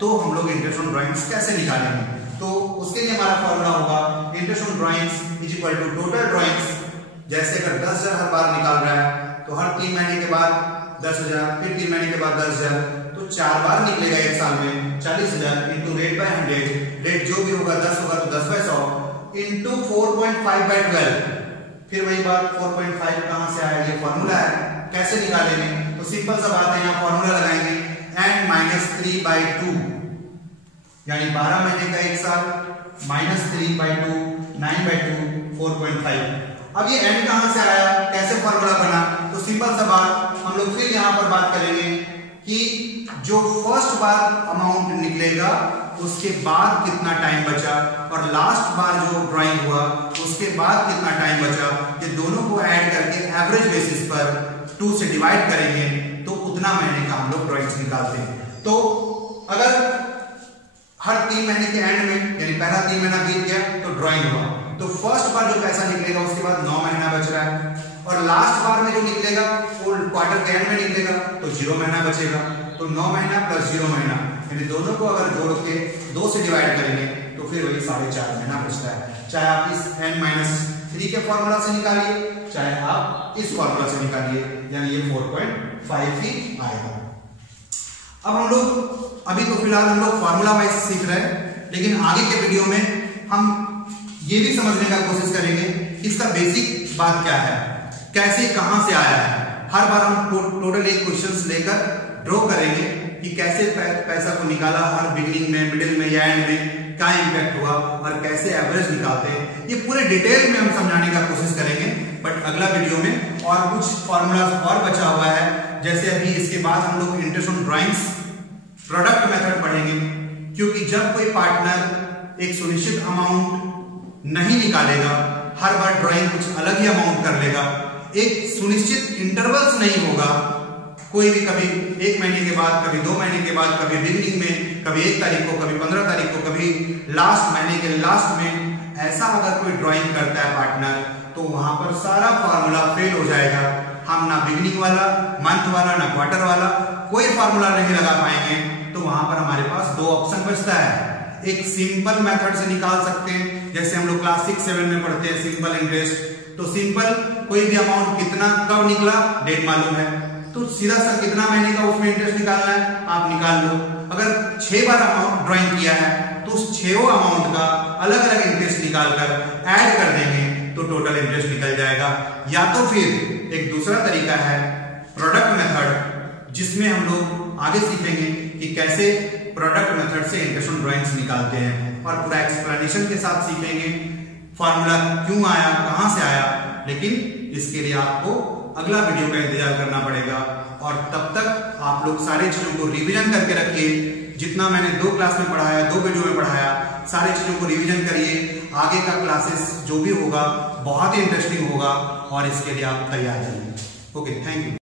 तो हम लोग इंटरेस्ट ऑन ड्राइंग्स कैसे निकालेंगे? तो उसके लिए हमारा फॉर्मूला होगा interest on drawings is equal to total drawings. जैसे अगर 10,000 हर बार निकाल रहा है तो हर 3 महीने के बाद 10,000, फिर 3 महीने के बाद 10,000, तो 4 बार निकलेगा एक साल में 40,000 इंटू रेट बाय 100, रेट जो भी होगा 10 होगा तो 10/100 इंटू 4.5/12, फिर वही बात 4.5 कहां से आया? ये फॉर्मूला है, कैसे निकालेंगे? तो सिंपल सा बात है, यहां फॉर्मूला लगाएंगे n-3/2, यानी 12 महीने का एक साल -3/2 9/2 4.5। अब ये n कहां से आया, कैसे फॉर्मूला बना? तो सिंपल सा बात, हम लोग फिर यहां पर बात करेंगे कि जो फर्स्ट बार अमाउंट निकलेगा उसके बाद कितना टाइम बचा और लास्ट बार जो ड्राइंग हुआ उसके बाद कितना टाइम बचा, ये दोनों को ऐड करके एवरेज बेसिस पर 2 से डिवाइड करेंगे तो उतना महीने का हम लोग ड्राइंग्स निकालते हैं। तो अगर हर 3 महीने के एंड में, यानी पहला 3 महीना बीत गया तो ड्राइंग हुआ, तो फर्स्ट बार जो पैसा निकलेगा उसके बाद 9 महीना बच रहा है, और लास्ट बार में जो निकलेगा वो क्वार्टर के एंड में निकलेगा तो 0 महीना बचेगा, तो 9 महीना प्लस 0 महीना, यानी दोनों को अगर जोड़ के 2 से डिवाइड करेंगे तो फिर वही 4.5 महीना बचता है। चाहे आप इस n-3 के फॉर्मूला से निकालिए, चाहे आप इस फॉर्मूला से निकालिए, यानी ये 4.5 ही आएगा। अब हम लोग अभी तो फिलहाल हम लोग फॉर्मूला वाइज सीख रहे हैं, लेकिन आगे के वीडियो में हम ये भी समझने का कोशिश करेंगे कि इसका बेसिक बात क्या है, कैसे कहां से आया है। हर बार हम टोटल एक क्वेश्चंस लेकर ड्रॉ करेंगे कि कैसे पैसा को निकाला, हर बिगिनिंग में, मिडिल में या एंड में क्या इंपैक्ट हुआ और कैसे एवरेज निकालते हैं। ये पूरे डिटेल में हम समझाने का कोशिश करेंगे, बट अगला वीडियो में और कुछ फॉर्मूलाज और बचा हुआ है। जैसे अभी इसके बाद हम लोग interest on drawings product method पढ़ेंगे, क्योंकि जब कोई पार्टनर एक सुनिश्चित अमाउंट नहीं निकालेगा, हर बार ड्राइंग कुछ अलग ही अमाउंट कर लेगा, एक सुनिश्चित इंटरवल्स नहीं होगा, कोई भी कभी 1 महीने के बाद, कभी 2 महीने के बाद, कभी बिगिनिंग में, कभी 1 तारीख को, कभी 15 तारीख को, कभी लास्ट महीने के लास्ट में, ऐसा अगर कोई ड्राइंग करता है पार्टनर, तो वहां पर सारा फॉर्मूला फेल हो जाएगा। हम ना बिगिनिंग वाला, मंथ वाला, ना क्वार्टर वाला कोई फॉर्मूला नहीं लगा पाएंगे। तो वहां पर हमारे पास 2 ऑप्शन बचता है। एक सिंपल मेथड से निकाल सकते हैं, जैसे हम लोग क्लास 6-7 में पढ़ते हैं सिंपल इंटरेस्ट। तो सिंपल कोई भी अमाउंट कितना कब निकला, डेट मालूम है, तो सीधा सा कितना महीने का उसमें इंटरेस्ट निकालना है आप निकाल लो। अगर 6 बार अमाउंट ड्राइंग किया है तो उस 6 अमाउंट का अलग अलग इंटरेस्ट निकालकर ऐड कर देंगे तो टोटल इंटरेस्ट निकल जाएगा। या तो फिर एक दूसरा तरीका है प्रोडक्ट मेथड, जिसमें हम लोग आगे सीखेंगे कि कैसे प्रोडक्ट मेथड से इंटरेस्ट ऑन ड्राइंग्स निकालते हैं और पूरा एक्सप्लेनेशन के साथ सीखेंगे फॉर्मूला क्यों आया, कहां से आया। लेकिन इसके लिए आपको अगला वीडियो का इंतजार करना पड़ेगा, और तब तक आप लोग सारी चीजों को रिवीजन करके रखिए। जितना मैंने 2 क्लास में पढ़ाया, 2 वीडियो में पढ़ाया, सारी चीजों को रिवीजन करिए। आगे का क्लासेस जो भी होगा बहुत ही इंटरेस्टिंग होगा, और इसके लिए आप तैयार रहिए। Okay, thank you.